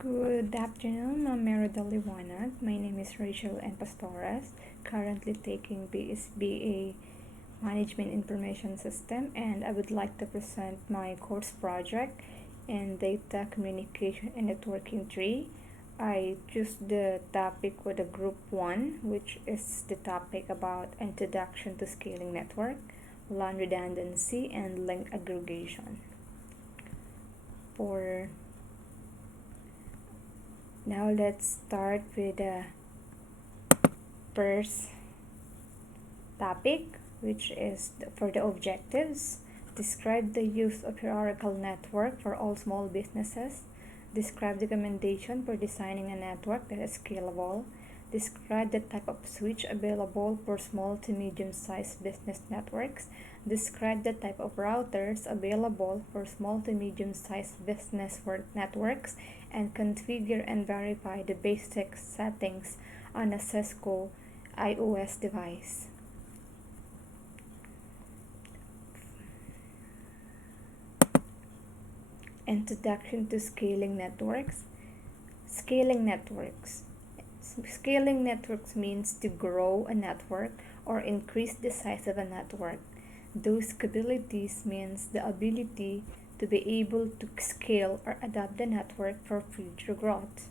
Good afternoon, Ma'am Meridal Liwanag. My name is Rachel and Pastores, currently taking BSBA Management Information System, and I would like to present my course project in Data Communication and Networking 3. I choose the topic with a group 1, which is the topic about Introduction to Scaling Network, LAN redundancy, and link aggregation. Now let's start with the first topic, which is for the objectives. Describe the use of hierarchical network for all small businesses. Describe the recommendation for designing a network that is scalable. Describe the type of switch available for small to medium-sized business networks. Describe the type of routers available for small to medium-sized business networks, and configure and verify the basic settings on a Cisco iOS device. Introduction to scaling networks. Scaling networks. Scaling networks means to grow a network or increase the size of a network. Those capabilities means the ability to be able to scale or adapt the network for future growth.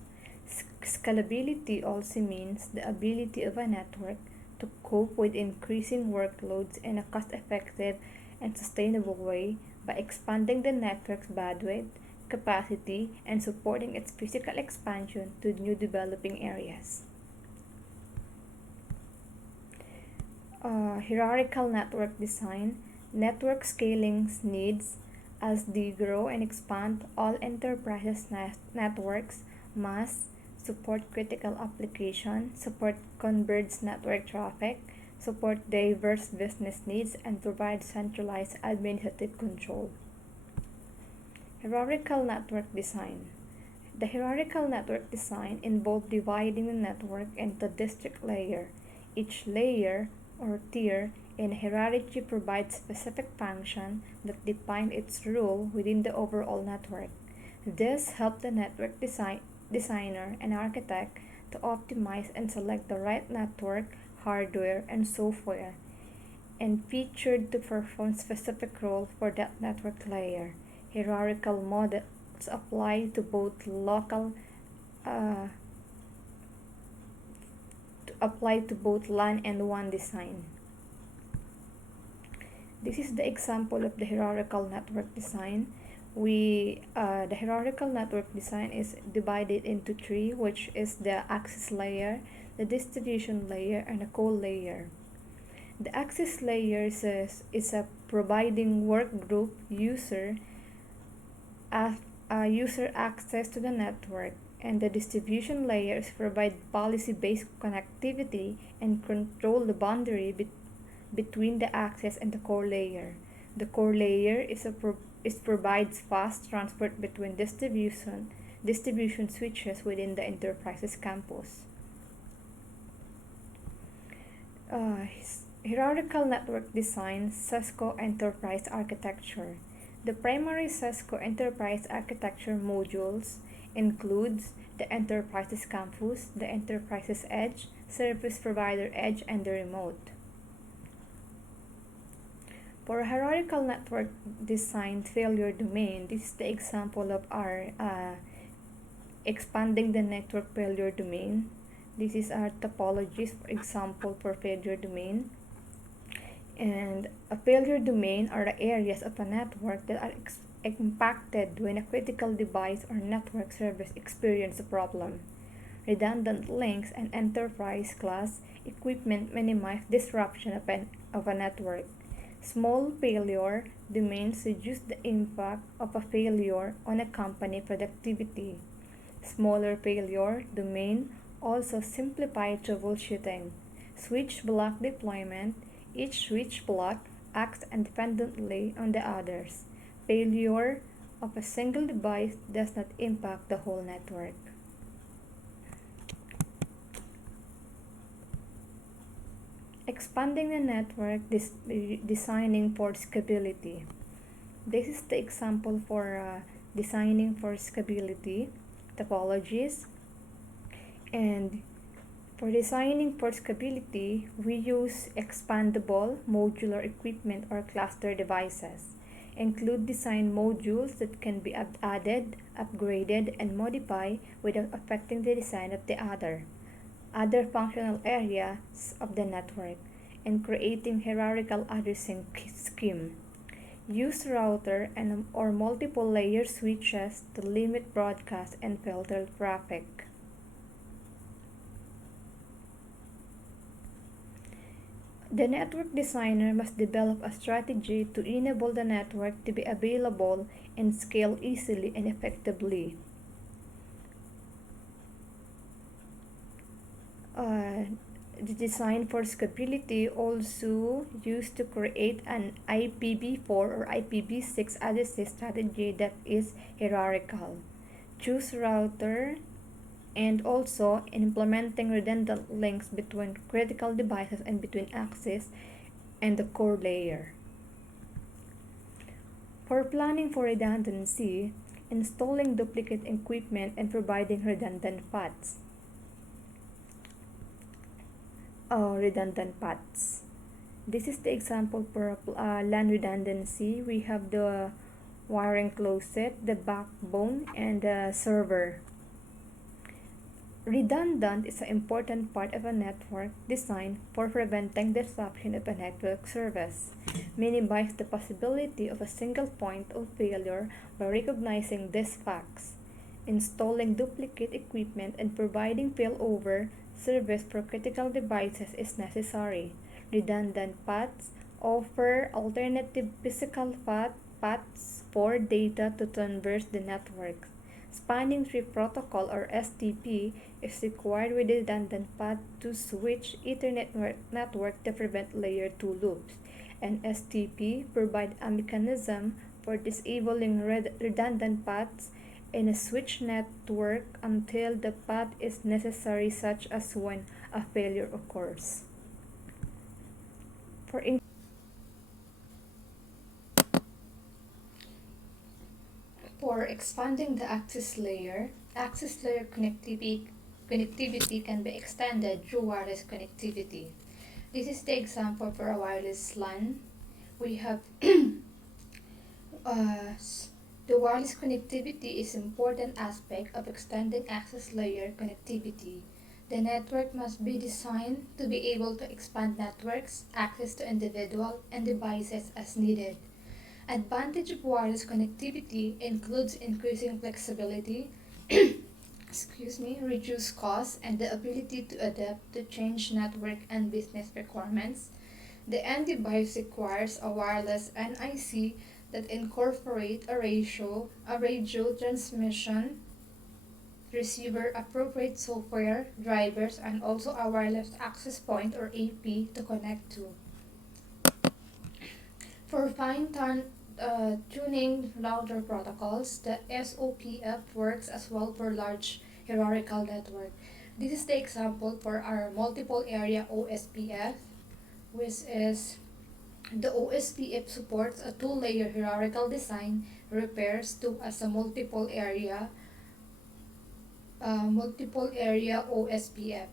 Scalability also means the ability of a network to cope with increasing workloads in a cost-effective and sustainable way by expanding the network's bandwidth, capacity, and supporting its physical expansion to new developing areas. Hierarchical network design. Network scaling needs as they grow and expand. All enterprises networks must support critical applications, support converged network traffic, support diverse business needs, and provide centralized administrative control. Hierarchical network design. The hierarchical network design involves dividing the network into district layer. Each layer or tier in hierarchy provides specific function that define its role within the overall network. This helps the network designer and architect to optimize and select the right network, hardware, and software, and featured to perform specific role for that network layer. Hierarchical models apply to both LAN and WAN design. This is the example of the hierarchical network design. The hierarchical network design is divided into three, which is the access layer, the distribution layer, and the core layer. The access layer is a providing work group user access to the network, and the distribution layers provide policy-based connectivity and control the boundary between the access and the core layer. The core layer provides fast transport between distribution switches within the enterprise's campus. Hierarchical network design, Cisco Enterprise Architecture. The primary Cisco Enterprise Architecture modules includes the enterprise's campus, the enterprise's edge, service provider edge, and the remote. For hierarchical network design failure domain, this is the example of our expanding the network failure domain. This is our topologies, for example, for failure domain. And a failure domain are the areas of a network that are impacted when a critical device or network service experiences a problem. Redundant links and enterprise class equipment minimize disruption of a network. Small failure domains reduce the impact of a failure on a company productivity. Smaller failure domain also simplify troubleshooting. Switch block deployment. Each switch block acts independently on the others. Failure of a single device does not impact the whole network. Expanding the network, designing for scalability. This is the example for designing for scalability. topologies. And for designing port scalability, we use expandable modular equipment or cluster devices. Include design modules that can be added, upgraded, and modified without affecting the design of the other functional areas of the network, and creating hierarchical addressing scheme. Use router and or multiple layer switches to limit broadcast and filter traffic. The network designer must develop a strategy to enable the network to be available and scale easily and effectively. The design for scalability also used to create an IPv4 or IPv6 addressing strategy that is hierarchical. Choose router and also implementing redundant links between critical devices and between access and the core layer. For planning for redundancy, installing duplicate equipment and providing redundant paths. This is the example for LAN redundancy. We have the wiring closet, the backbone, and the server. Redundant is an important part of a network design for preventing disruption of a network service. Minimize the possibility of a single point of failure by recognizing these facts. Installing duplicate equipment and providing failover service for critical devices is necessary. Redundant paths offer alternative physical paths for data to traverse the network. Spanning tree protocol or STP is required with redundant path to switch Ethernet network to prevent layer 2 loops. And STP provide a mechanism for disabling redundant paths in a switch network until the path is necessary, such as when a failure occurs. For expanding the access layer connectivity can be extended through wireless connectivity. This is the example for a wireless LAN. We have the wireless connectivity is an important aspect of extending access layer connectivity. The network must be designed to be able to expand networks access to individual and devices as needed. Advantage of wireless connectivity includes increasing flexibility, reduce costs, and the ability to adapt to change network and business requirements. The end device requires a wireless NIC that incorporate a radio transmission receiver, appropriate software, drivers, and also a wireless access point or AP to connect to. For tuning router protocols, the SOPF works as well for large hierarchical network. This is the example for our multiple area OSPF, which is the OSPF supports a two-layer hierarchical design, repairs to as a multiple area OSPF.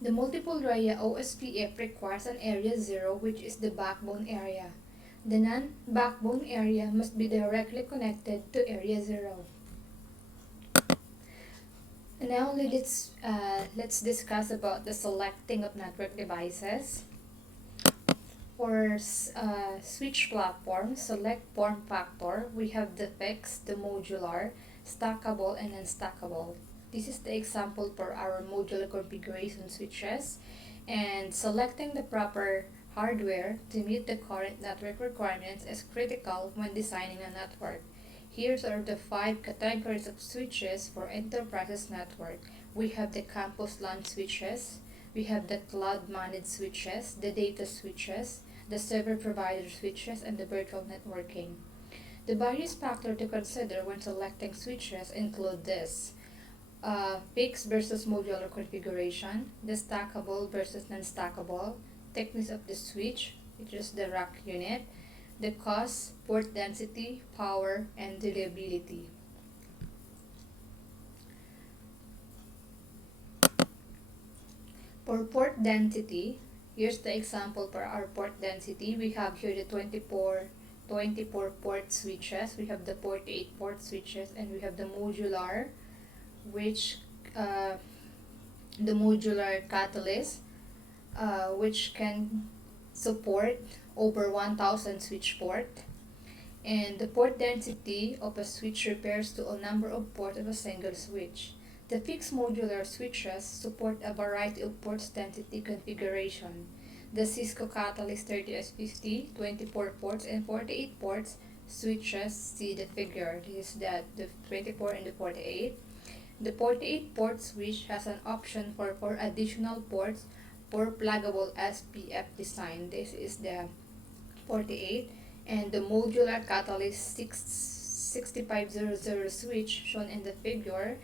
The multiple area OSPF requires an area 0, which is the backbone area. The non-backbone area must be directly connected to area 0. Now let's discuss about the selecting of network devices. For switch platform, select form factor. We have the fixed, the modular, stackable, and unstackable. This is the example for our modular configuration switches. And selecting the proper hardware to meet the current network requirements is critical when designing a network. Here are the 5 categories of switches for enterprises network. We have the campus LAN switches, we have the cloud managed switches, the data switches, the server provider switches, and the virtual networking. The various factors to consider when selecting switches include this. Fixed versus modular configuration, the stackable versus non-stackable, thickness of the switch, which is the rack unit, the cost, port density, power, and reliability. For port density, here's the example for our port density. We have here the 24 port switches, we have the 48 port switches, and we have the modular, which the modular catalyst, which can support over 1000 switch port. And the port density of a switch refers to a number of ports of a single switch. The fixed modular switches support a variety of ports density configuration. The Cisco Catalyst 30S50, 24 ports and 48 ports switches, see the figure. This is the 24 and the 48. The 48 port switch has an option for 4 additional ports for pluggable SPF design. This is the 48. And the modular catalyst 6500 switch shown in the figure.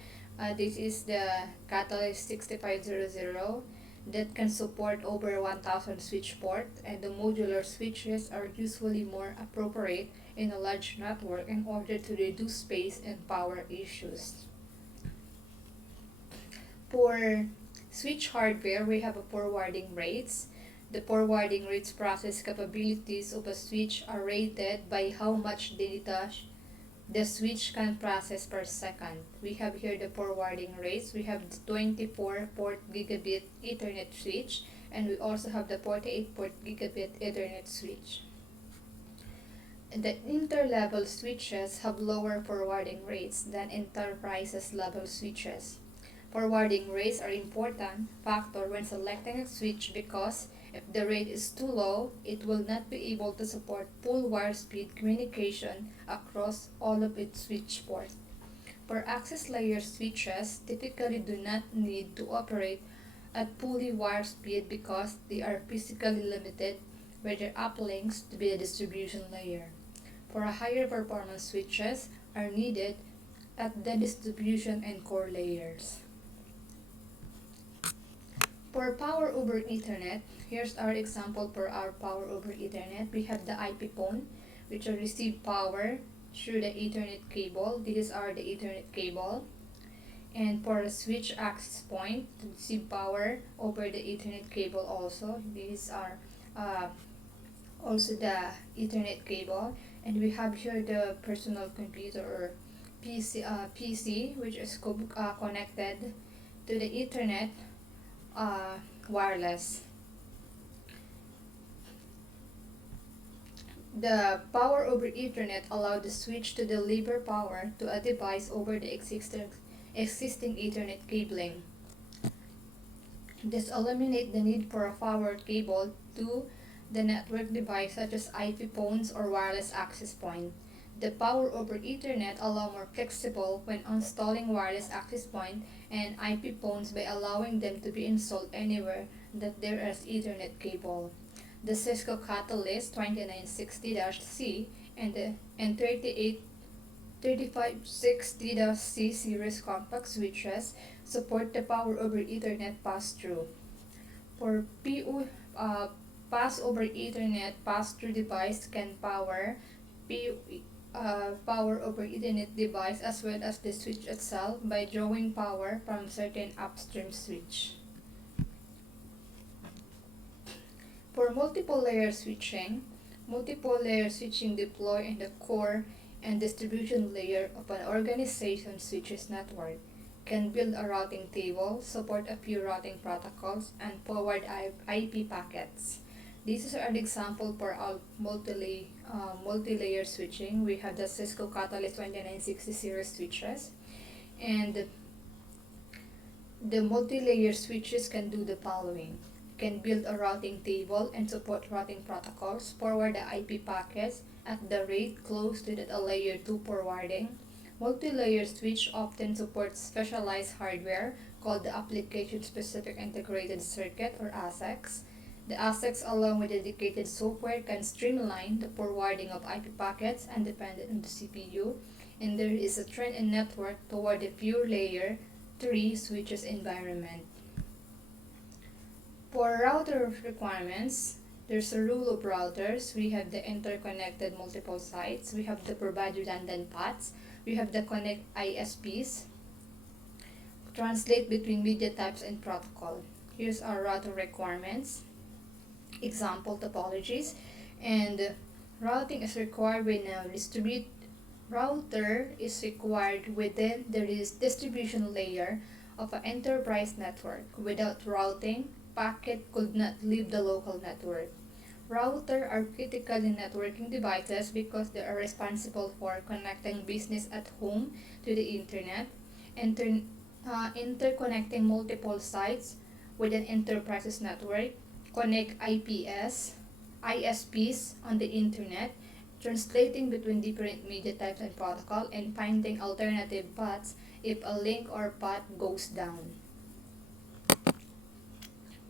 This is the catalyst 6500 that can support over 1000 switch ports, and the modular switches are usually more appropriate in a large network in order to reduce space and power issues. For switch hardware, we have a forwarding rates. The forwarding rates process capabilities of a switch are rated by how much data the switch can process per second. We have here the forwarding rates. We have the 24 port gigabit Ethernet switch, and we also have the 48 port gigabit Ethernet switch. The inter-level switches have lower forwarding rates than enterprises level switches. Forwarding rates are important factor when selecting a switch because if the rate is too low, it will not be able to support full wire speed communication across all of its switch ports. For access layer switches, typically do not need to operate at fully wire speed because they are physically limited by their uplinks to be a distribution layer. For higher performance switches are needed at the distribution and core layers. For Power over Ethernet, here's our example for our Power over Ethernet. We have the IP phone, which will receive power through the Ethernet cable. This is our the Ethernet cable. And for a switch access point, to receive power over the Ethernet cable also. These are also the Ethernet cable. And we have here the personal computer or PC, which is connected to the Ethernet wireless. The Power over Ethernet allows the switch to deliver power to a device over the existing Ethernet cabling. This eliminates the need for a forward cable to the network device such as IP phones or wireless access point. The Power over Ethernet allows more flexible when installing wireless access point and IP phones by allowing them to be installed anywhere that there is Ethernet cable. The Cisco Catalyst 2960-C and 3560-C series compact switches support the Power over Ethernet pass-through. For Pass over Ethernet pass-through device can power Power over Ethernet device as well as the switch itself by drawing power from certain upstream switch. For multiple layer switching deploy in the core and distribution layer of an organization switches network, can build a routing table, support a few routing protocols, and forward IP packets. This is an example for our multi-layer switching. We have the Cisco Catalyst 2960 series switches, and the multi-layer switches can do the following: can build a routing table and support routing protocols, forward the IP packets at the rate close to that a layer 2 forwarding. Multi-layer switch often supports specialized hardware called the Application Specific Integrated Circuit or ASICs. The ASICs along with dedicated software can streamline the forwarding of IP packets independent of the CPU, and there is a trend in network toward the pure layer 3 switches environment. For router requirements, there's a rule of routers. We have the interconnected multiple sites. We have the provide redundant paths. We have the connect ISPs. Translate between media types and protocol. Here's our router requirements, example topologies, and routing is required when a distribute router is required within the distribution layer of an enterprise network. Without routing, packet could not leave the local network. Routers are critical in networking devices because they are responsible for connecting business at home to the internet, interconnecting multiple sites with an enterprise's network, connect ISPs on the internet, translating between different media types and protocol, and finding alternative paths if a link or path goes down.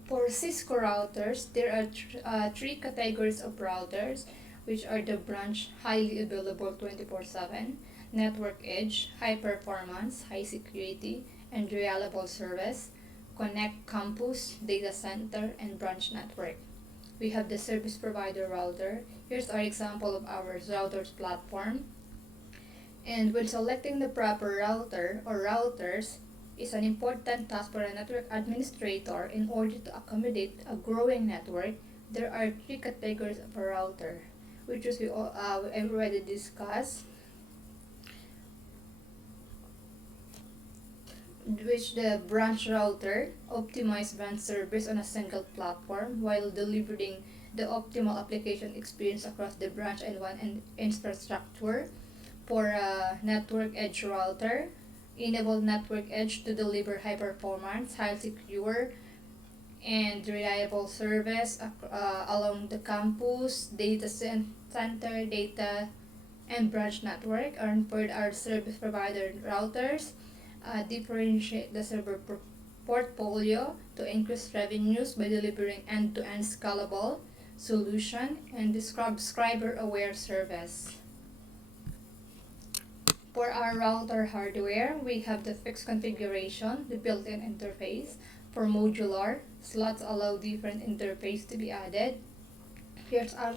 For Cisco routers, there are three categories of routers, which are the branch, highly available 24/7, network edge, high performance, high security, and reliable service, connect campus, data center, and branch network. We have the service provider router. Here's our example of our routers platform. And when selecting the proper router or routers, is an important task for a network administrator. In order to accommodate a growing network, there are three categories of a router, which we already discussed, which the branch router optimize branch service on a single platform while delivering the optimal application experience across the branch and one infrastructure. For a network edge router, enable network edge to deliver high performance, high secure, and reliable service along the campus, data center, data, and branch network. And for our service provider routers, differentiate the server portfolio to increase revenues by delivering end-to-end scalable solution and subscriber-aware service. For our router hardware, we have the fixed configuration, the built-in interface. For modular, slots allow different interface to be added. Here's our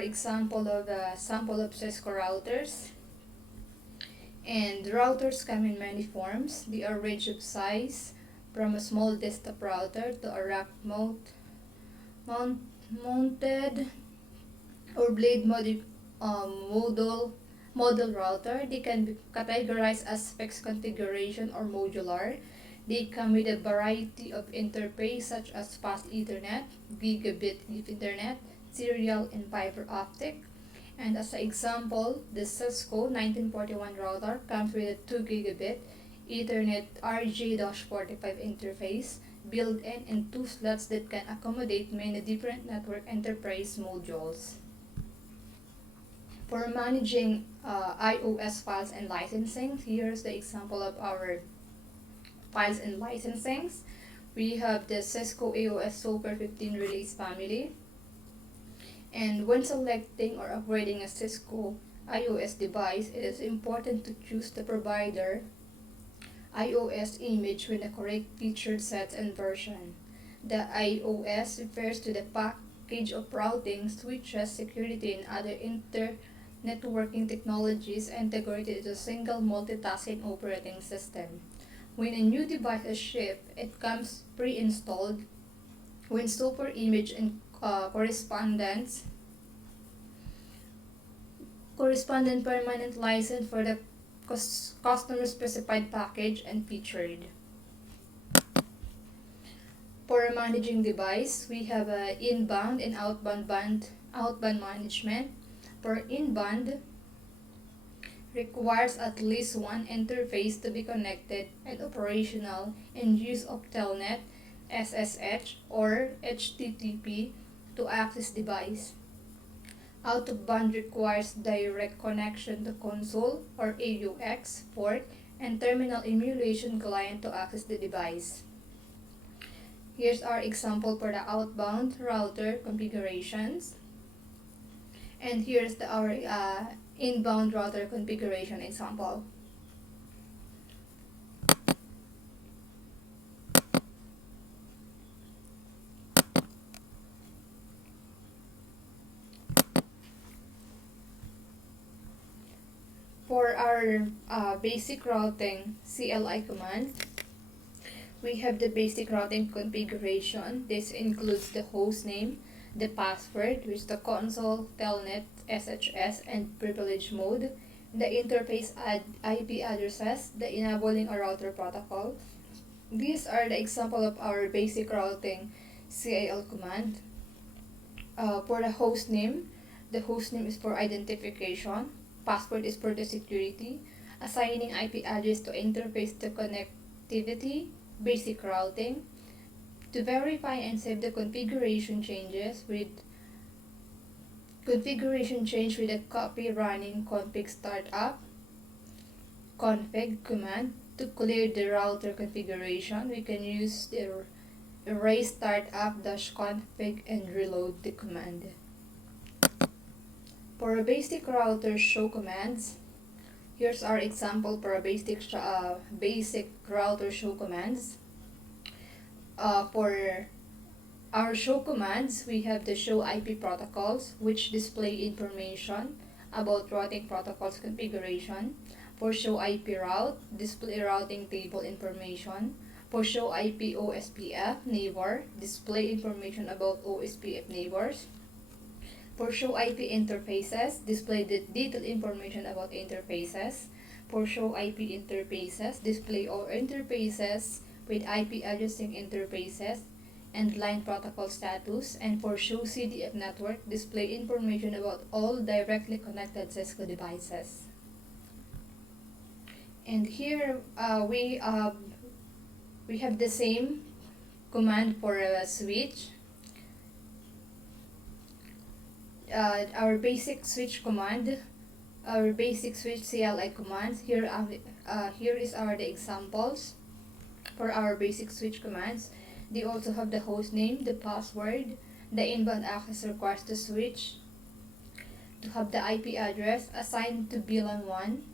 example of a sample of Cisco routers. And routers come in many forms. They are range of size from a small desktop router to a rack mounted or blade model router. They can be categorized as fixed configuration or modular. They come with a variety of interface such as fast Ethernet, gigabit Ethernet, serial, and fiber optic. And as an example, the Cisco 1941 router comes with a 2 gigabit Ethernet RJ-45 interface built-in and 2 slots that can accommodate many different network enterprise modules. For managing iOS files and licensing, here's the example of our files and licensings. We have the Cisco AOS Super 15 release family. And when selecting or upgrading a Cisco iOS device, it is important to choose the provider iOS image with the correct feature sets and version. The iOS refers to the package of routing, switches, security, and other networking technologies integrated into a single multitasking operating system. When a new device is shipped, it comes pre-installed with super image and correspondent permanent license for the customer specified package and featured. For managing device, we have inbound and outbound management. For inbound, requires at least one interface to be connected and operational and use of Telnet, SSH, or HTTP to access device. Out-of-band requires direct connection to console or AUX port and terminal emulation client to access the device. Here's our example for the outbound router configurations. And here's our inbound router configuration example. For our basic routing CLI command, we have the basic routing configuration. This includes the host name, the password, which is the console, telnet, SHS, and privilege mode, the interface IP addresses, the enabling or router protocol. These are the example of our basic routing CIL command. For the host name is for identification, password is for the security, assigning IP address to interface to connectivity, basic routing, to verify and save the configuration change with a copy running config startup config command. To clear the router configuration, we can use the erase startup -config and reload the command. For a basic router show commands, here's our example for a basic router show commands. For our show commands, we have the show IP protocols, which display information about routing protocols configuration. For show IP route, display routing table information. For show IP OSPF neighbor, display information about OSPF neighbors. For show IP interfaces, display the detailed information about interfaces. For show IP interfaces, display all interfaces with IP addressing interfaces and line protocol status. And for show CDF network, display information about all directly connected Cisco devices. And here we have the same command for a switch. Our basic switch command, our basic switch CLI commands. Here is the examples for our basic switch commands. They also have the host name, the password, the inbound access requires the switch to have the IP address assigned to VLAN 1.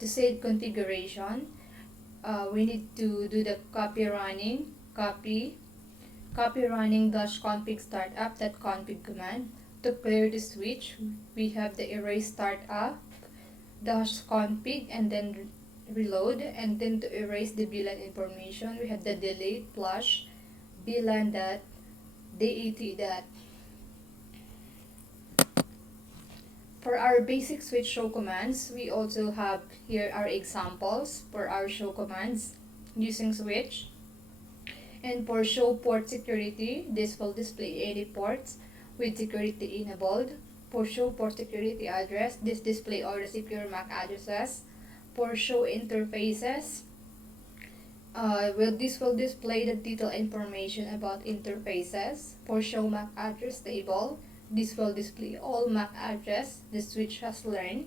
To save configuration, we need to do the copy running -config startup.config command. To clear the switch, we have the erase startup -config and then reload, and then to erase the VLAN information, we have the delete flush VLAN.dat. For our basic switch show commands, we also have here our examples for our show commands using switch. And for show port security, this will display 80 ports with security enabled. For show port security address, this display all the secure MAC addresses. For show interfaces, this will display the detailed information about interfaces. For show MAC address table, this will display all MAC address the switch has learned.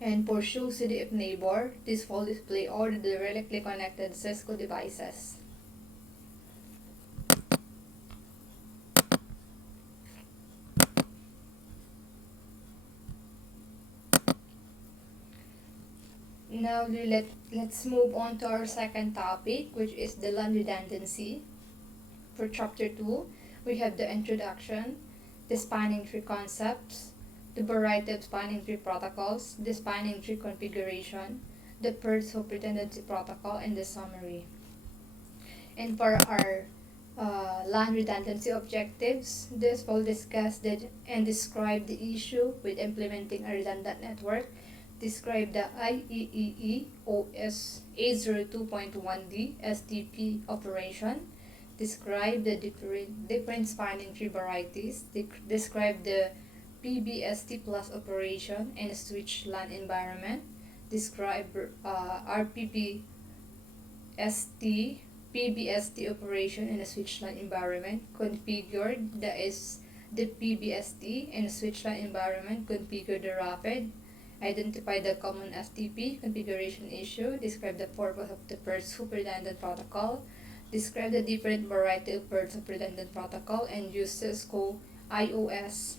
And for show CDF neighbor, this will display all the directly connected Cisco devices. Now let's move on to our second topic, which is the LAN redundancy. For chapter 2, we have the introduction, the spanning tree concepts, the variety of spanning tree protocols, the spanning tree configuration, the first host redundancy protocol, and the summary. And for our LAN redundancy objectives, this will discuss and describe the issue with implementing a redundant network, describe the IEEE OS 802.1d STP operation, describe the different spanning tree varieties, describe the PBST plus operation in a switch LAN environment, describe PBST operation in a switch LAN environment, configure the PBST in a switch LAN environment, configure the rapid, identify the common STP configuration issue, describe the purpose of the first host redundant protocol, describe the different variety of first host redundant protocol, and use Cisco IOS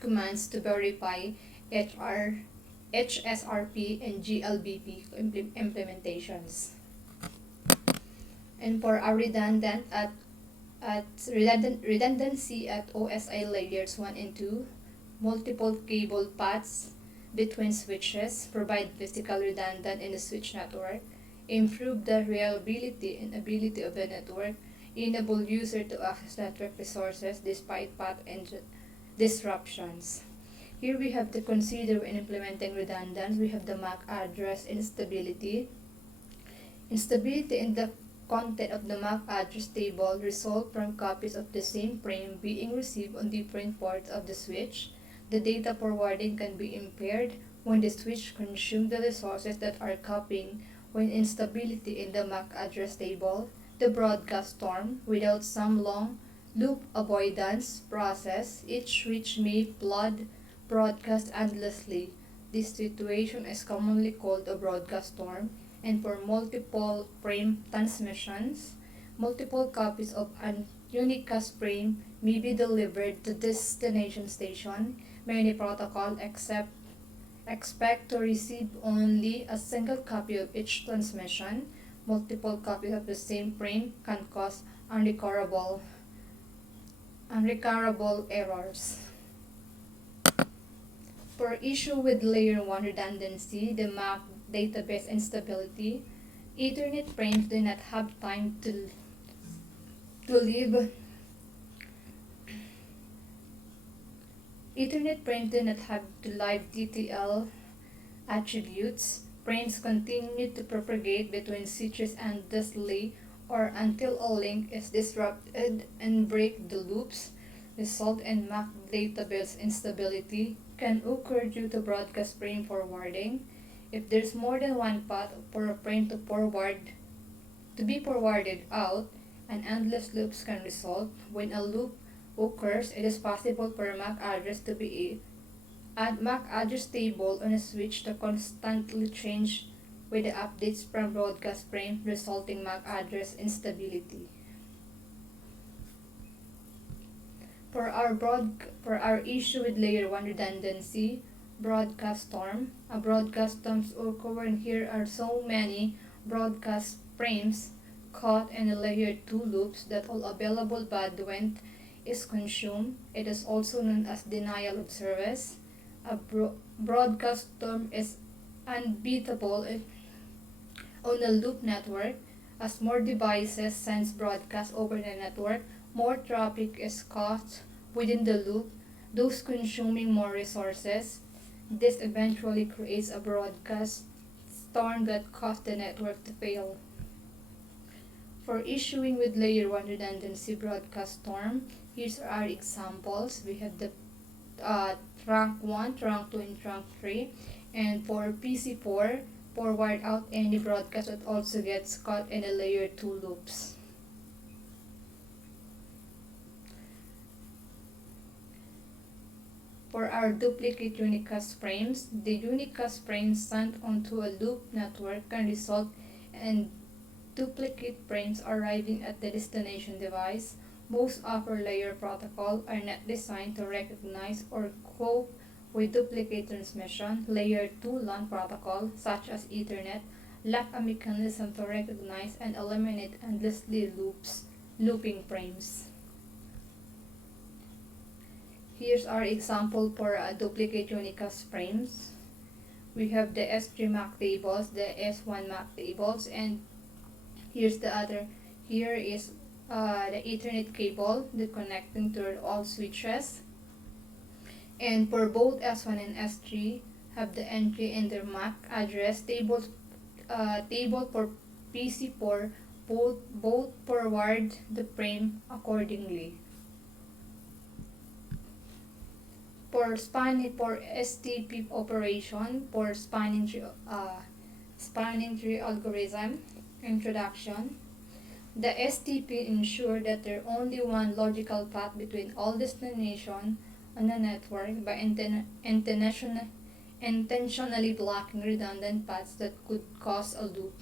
commands to verify HSRP and GLBP implementations. And for our redundancy at OSI layers 1 and 2, multiple cable paths between switches provide physical redundant in the switch network. improve the reliability and ability of the network, enable user to access network resources despite path disruptions. Here we have to consider when implementing redundancy. We have the MAC address instability. Instability in the content of the MAC address table result from copies of the same frame being received on different parts of the switch. The data forwarding can be impaired when the switch consumes the resources that are copying. When instability in the MAC address table, the broadcast storm, without some long loop avoidance process, each switch may flood broadcast endlessly. This situation is commonly called a broadcast storm, and for multiple frame transmissions, multiple copies of an unicast frame may be delivered to destination station. Many protocols expect to receive only a single copy of each transmission. Multiple copies of the same frame can cause unrecoverable errors. For issue with layer 1 redundancy, the MAC database instability, Ethernet frames do not have time to live. Ethernet frames do not have to live TTL attributes. Frames continue to propagate between switches endlessly or until a link is disrupted and break the loops. Result in MAC database instability can occur due to broadcast frame forwarding. If there's more than one path for a frame to be forwarded out, and endless loops can result. When a loop occurs, it is possible for a MAC address to be MAC address table on a switch to constantly change with the updates from broadcast frame, resulting MAC address instability. For our issue with layer 1 redundancy, broadcast storm. A broadcast storms occur when here are so many broadcast frames caught in the layer 2 loops that all available bandwidth is consumed. It is also known as denial of service. A broadcast storm is unbeatable on a loop network. As more devices send broadcasts over the network, more traffic is caused within the loop, thus consuming more resources. This eventually creates a broadcast storm that causes the network to fail. For issuing with layer 1 redundancy broadcast storm, here's our examples. We have the trunk 1, trunk 2, and trunk 3. And for PC4, forward out any broadcast that also gets caught in the layer 2 loops. For our duplicate unicast frames, the unicast frames sent onto a loop network can result in duplicate frames arriving at the destination device. Most upper layer protocols are not designed to recognize or cope with duplicate transmission. Layer 2 LAN protocol, such as Ethernet, lack a mechanism to recognize and eliminate endlessly looping frames. Here's our example for duplicate unicast frames. We have the S3 MAC tables, the S1 MAC tables, and here's the other. Here is the Ethernet cable, the connecting to all switches. And for both S1 and S3, have the entry in their MAC address tables. Table for PC4, both forward the frame accordingly. For STP operation, for spanning tree algorithm introduction, the STP ensures that there is only one logical path between all destinations on the network by intentionally blocking redundant paths that could cause a loop.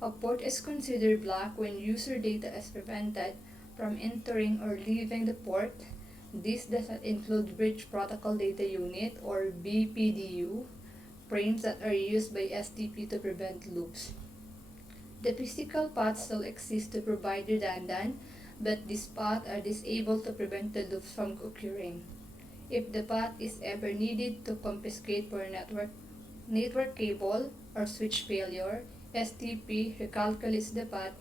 A port is considered blocked when user data is prevented from entering or leaving the port. This does not include Bridge Protocol Data Unit or BPDU frames that are used by STP to prevent loops. The physical paths still exist to provide redundant, but these paths are disabled to prevent the loops from occurring. If the path is ever needed to compensate for network cable or switch failure, STP recalculates the path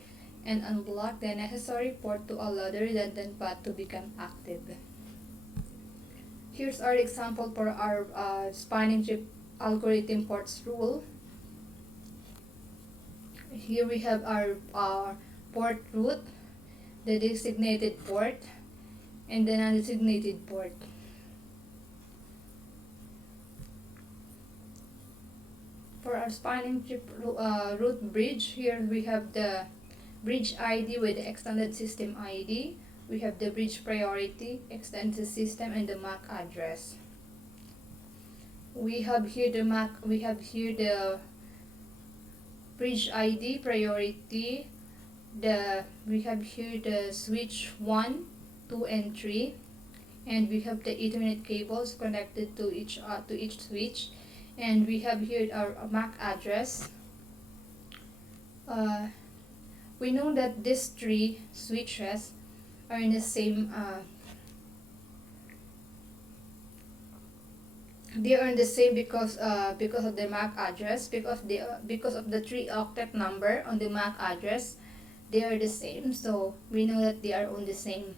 and unblock the necessary port to allow the redundant path to become active. Here's our example for our spanning tree algorithm ports rule. Here we have our port root, the designated port, and the non-designated port. For our spanning tree root bridge, here we have the bridge ID with the extended system ID. We have the bridge priority, extended system, and the MAC address. We have here the bridge ID priority. We have here the switch 1, 2, and 3, and we have the Ethernet cables connected to each switch, and we have here our MAC address. We know that these three switches are in the same they are in the same because of the MAC address, because of the 3-octet number on the MAC address. They are the same, so we know that they are on the same.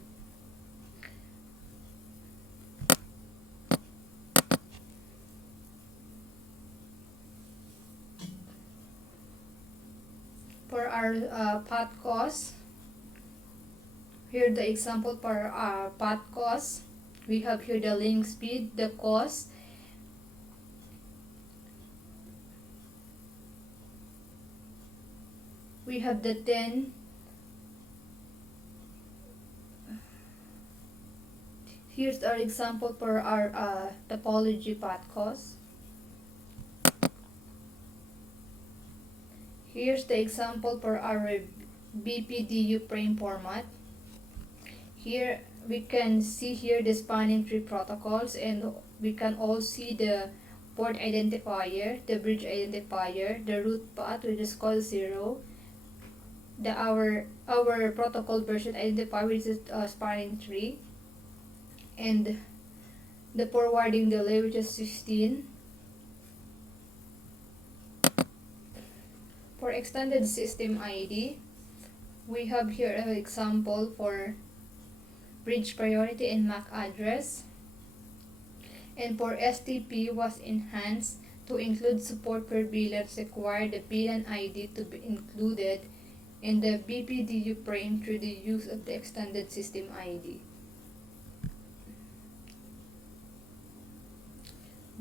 For our path cost, here the example for our path cost. We have here the link speed, the cost, we have the 10. Here's our example for our topology path cost. Here's the example for our BPDU frame format. Here we can see here the spanning tree protocols, and we can all see the port identifier, the bridge identifier, the root path which is called 0, our protocol version identifier which is spanning tree, and the forwarding delay which is 15. For extended system ID, we have here an example for bridge priority and MAC address. And for STP was enhanced to include support for VLANs require the VLAN ID to be included in the BPDU frame through the use of the extended system ID.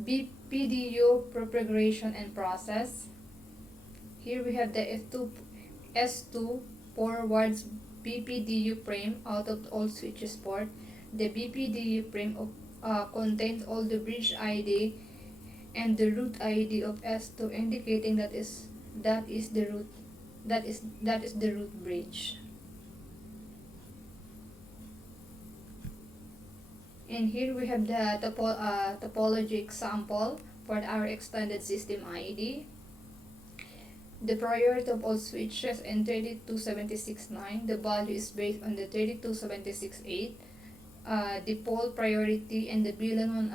BPDU propagation and process. Here we have the S2 forwards BPDU frame out of all switches port. The BPDU frame contains all the bridge ID and the root ID of S2, indicating that is the root bridge. And here we have the topology example for our extended system ID. The priority of all switches in 3276.9, the value is based on the 3276.8. Default priority and the VLAN 1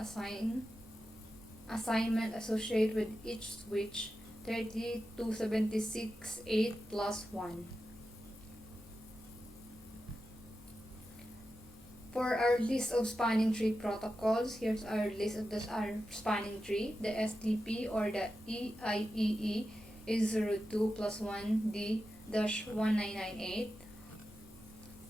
assignment associated with each switch 3276.8 plus 1. For our list of spanning tree protocols, here's our list of our spanning tree. The STP or the EIEE is 02 plus 1D-1998.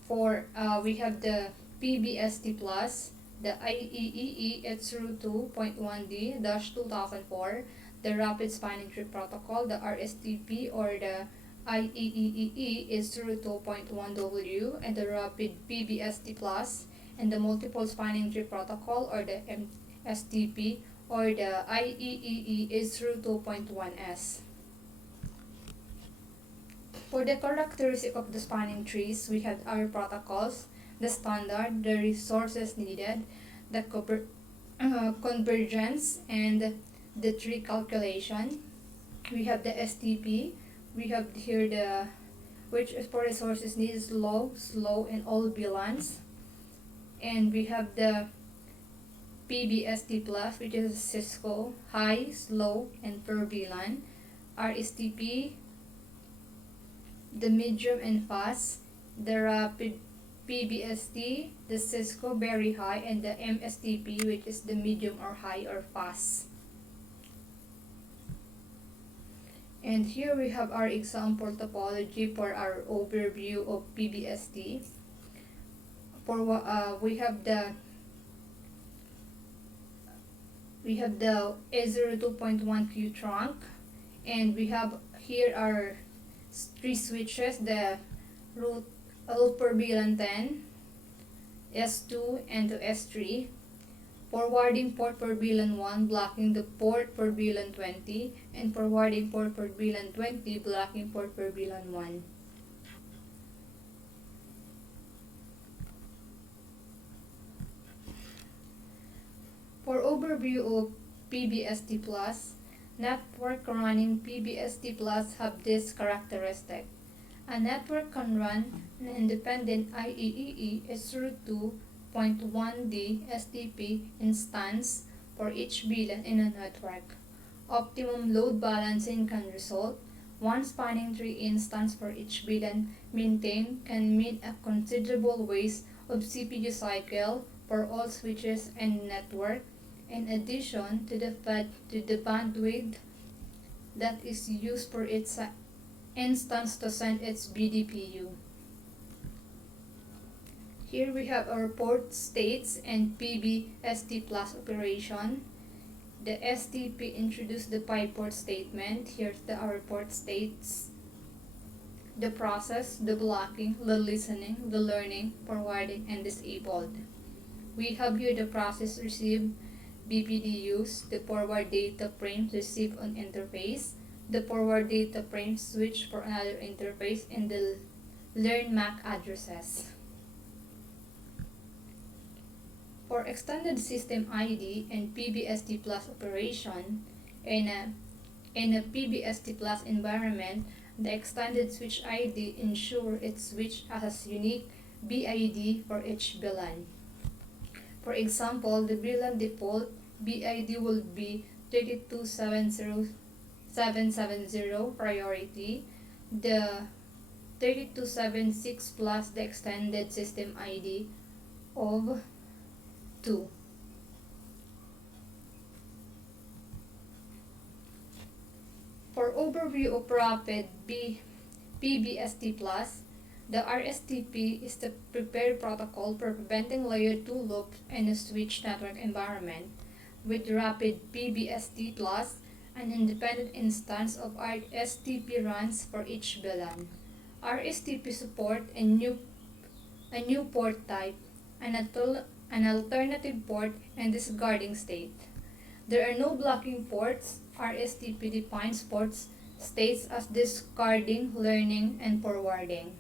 For we have the PBST plus, the IEEE, it's 02.1D-2004, the rapid spanning tree protocol. The RSTP or the IEEE is 02.1W, and the rapid PBST plus, and the multiple spanning tree protocol or the STP or the IEEE is 02.1S. For the characteristic of the spanning trees, we have our protocols, the standard, the resources needed, the convergence, and the tree calculation. We have the STP. We have here the which is for resources needed, low, slow, and all VLANs. And we have the PBST plus, which is Cisco, high, slow, and per VLAN. RSTP, the medium and fast, the rapid PBST, the Cisco very high, and the MSTP, which is the medium or high or fast. And here we have our example topology for our overview of PBST. We have the A02.1Q trunk, and we have here our three switches, the root per VLAN 10, S2, and to S3. Forwarding port for VLAN 1 blocking the port for VLAN 20, and forwarding port for VLAN 20 blocking port for VLAN 1. For overview of PBST Plus, network running PBST Plus have this characteristic. A network can run an independent IEEE S02.1D STP instance for each VLAN in a network. Optimum load balancing can result. One spanning tree instance for each VLAN maintained can mean a considerable waste of CPU cycle for all switches and network, in addition to the bandwidth that is used for its instance to send its BDPU. Here we have our port states and PBST plus operation. The STP introduced the port statement. Here's our port states. The process, the blocking, the listening, the learning, forwarding, and disabled. We have here the process received BPDUs, the forward data frames received on interface, the forward data frame switch for another interface, and the learn MAC addresses. For extended system ID and PBST plus operation, in a PBST plus environment, the extended switch ID ensures its switch has a unique BID for each VLAN. For example, the VLAN default BID will be 3270770 priority, the 3276 plus the extended system ID of 2. For overview of rapid PBST plus, the RSTP is the prepared protocol for preventing layer 2 loops in a switch network environment. With rapid PBST plus, an independent instance of RSTP runs for each VLAN. RSTP support a new port type, an alternative port, and discarding state. There are no blocking ports. RSTP defines ports states as discarding, learning, and forwarding.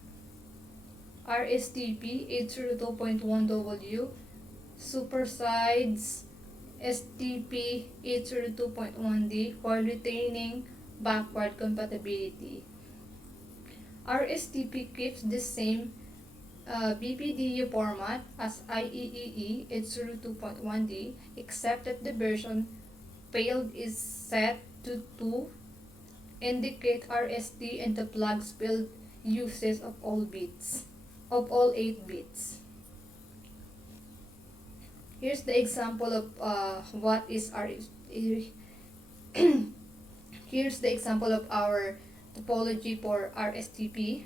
RSTP 802.1W supersedes STP 802.1D while retaining backward compatibility. RSTP keeps the same BPDU format as IEEE 802.1D, except that the version failed is set to 2, indicate RST, and the flags field uses of all 8 bits. Here's the example of what is here's the example of our topology for RSTP.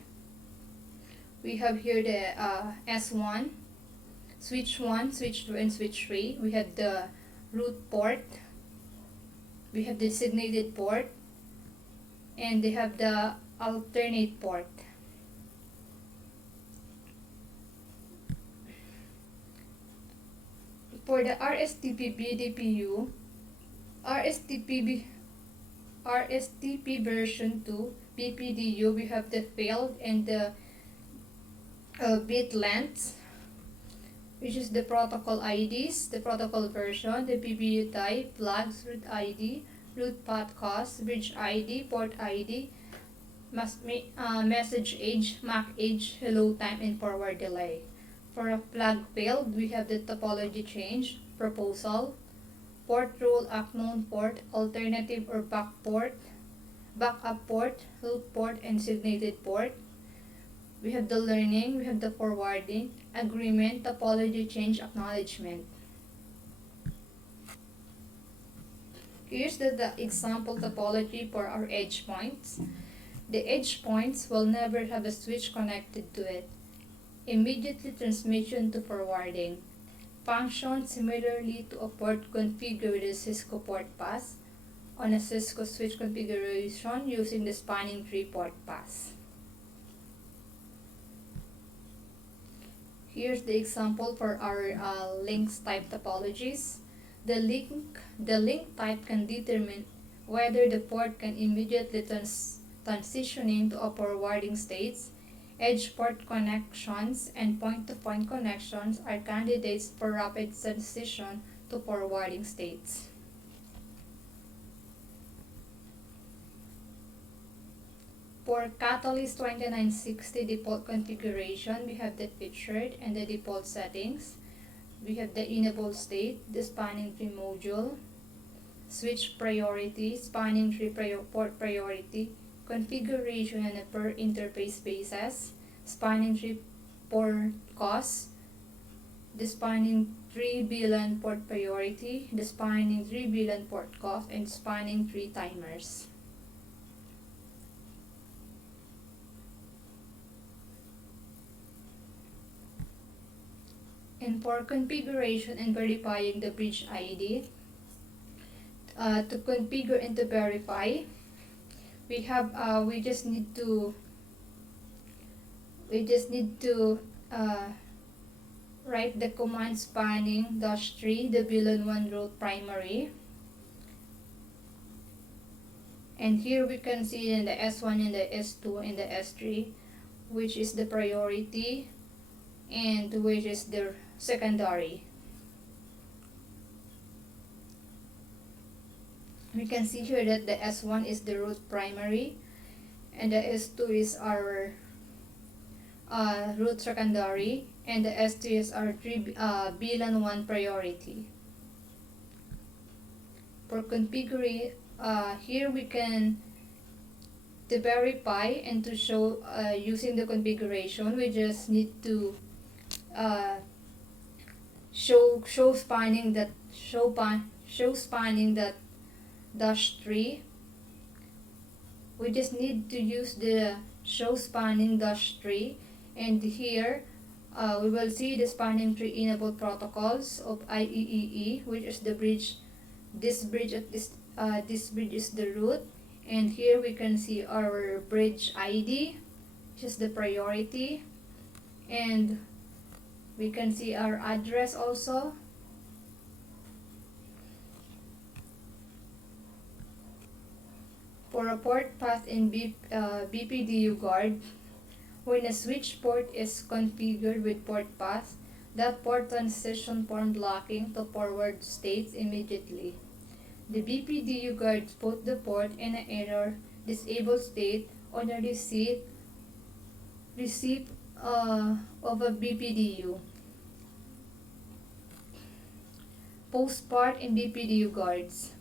We have here the S1, switch 1, switch 2, and switch 3. We have the root port. We have the designated port. And they have the alternate port. For the RSTP BDPU, RSTP version 2 BPDU, we have the failed and the bit lengths, which is the protocol IDs, the protocol version, the PBU type, flags, root ID, root path cost, bridge ID, port ID, message age, MAC age, hello time, and forward delay. For a flag failed, we have the topology change, proposal, port rule, unknown port, alternative or backup port, root port, and designated port. we have the learning, we have the forwarding, agreement, topology, change, acknowledgement. Here's the example topology for our edge points. The edge points will never have a switch connected to it. Immediately transmission to forwarding. Function similarly to a port configured with a Cisco port path on a Cisco switch configuration using the spanning tree port path. Here's the example for our links type topologies. The link type can determine whether the port can immediately transition into a forwarding states. Edge port connections and point-to-point connections are candidates for rapid transition to forwarding states. For Catalyst 2960 default configuration, we have the featured and the default settings. We have the enable state, the spanning tree module, switch priority, spanning tree port priority, configuration on a per interface basis, spanning tree port cost, the spanning tree VLAN port priority, the spanning tree VLAN port cost, and spanning tree timers. And for configuration and verifying the bridge ID, to configure and to verify, we just need to write the command spanning -3 the VLAN 1 route primary, and here we can see in the S1 and the S2 and the S3 which is the priority and which is the secondary. We can see here that the S1 is the root primary and the S2 is our root secondary, and the S3 is our VLAN 1 priority. For configuring, here we can to verify and to show using the configuration, we just need to show spanning that -3. We just need to use the show spanning -3, and here we will see the spanning tree enabled protocols of IEEE, which is the bridge. This bridge is the root, and here we can see our bridge ID, which is the priority, and we can see our address also. For a port path in BPDU guard, when a switch port is configured with port path, that port transition form blocking to forward states immediately. The BPDU guards put the port in an error disable state on a receipt of a BPDU. Post part in BPDU guards.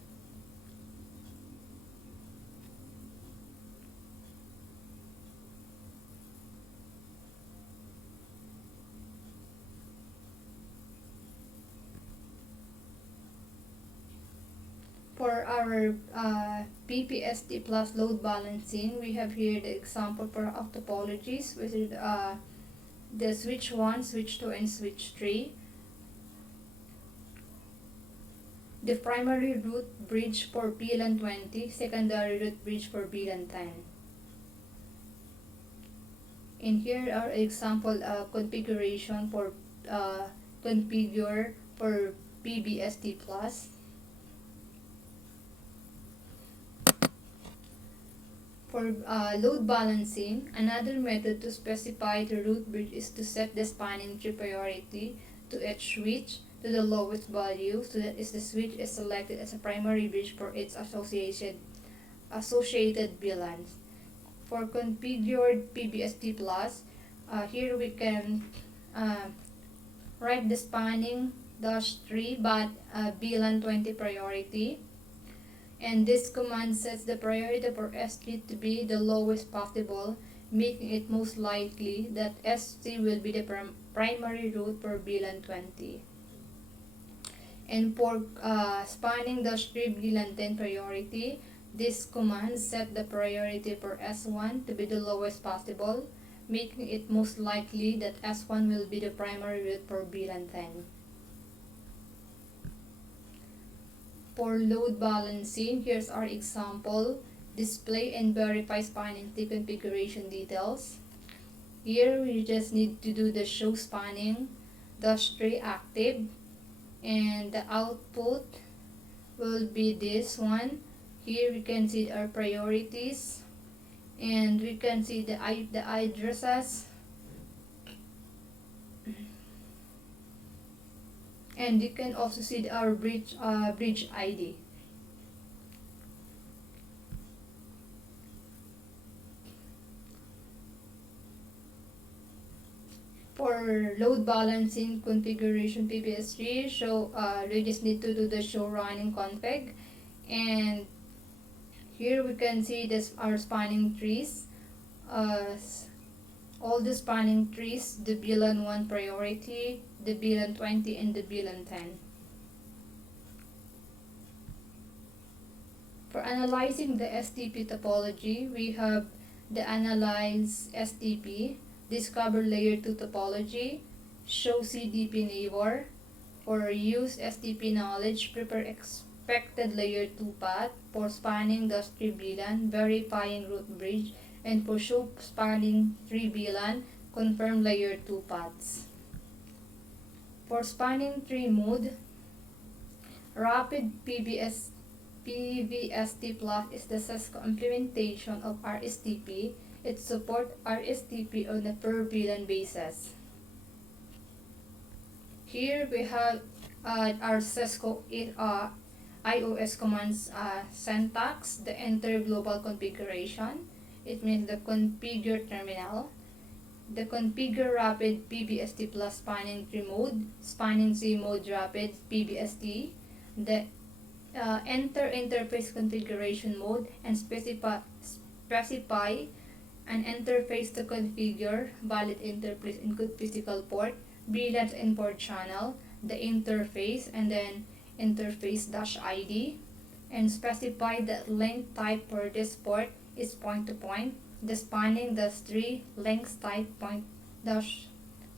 For our PPST plus load balancing, we have here the example for our topologies, which is the switch 1, switch 2, and switch 3. The primary route bridge for VLAN 20, secondary route bridge for VLAN 10. And here are example configuration for configure for PBST plus. For load balancing, another method to specify the root bridge is to set the spanning tree priority to each switch to the lowest value, so that the switch is selected as a primary bridge for its associated VLANs. For configured PBST plus, here we can write the spanning -3 but VLAN 20 priority. And this command sets the priority for S3 to be the lowest possible making it most likely that ST will be the primary route for VLAN 20. And for spanning the 3 VLAN 10 priority, this command set the priority for S1 to be the lowest possible, making it most likely that S1 will be the primary route for VLAN 10. For load balancing, here's our example. Display and verify spanning tree configuration details. Here we just need to do the show spanning, dash 3 active, and the output will be this one. Here we can see our priorities, and we can see the addresses, and you can also see our bridge ID. For load balancing configuration PBS3, we just need to do the show running config, and here we can see this our spanning trees. All the spanning trees, the VLAN 1 priority, the VLAN 20, and the VLAN 10. For analyzing the STP topology, we have the analyze STP, discover layer 2 topology, show CDP neighbor. For use STP knowledge, prepare expected layer 2 path. For spanning the 3 VLAN, verifying root bridge, and for show spanning 3 VLAN, confirm layer 2 paths. For spanning tree mode, rapid PVST Plus is the Cisco implementation of RSTP. It supports RSTP on a per VLAN basis. Here we have our Cisco iOS commands syntax, the enter global configuration. It means the configure terminal, the configure rapid PBST plus spanning tree mode, spanning tree mode rapid PBST, the enter interface configuration mode, and specify an interface to configure valid interface include physical port, VLANs and port channel, the interface, and then interface-ID, and specify the length type for this port is point-to-point. The spanning the tree length type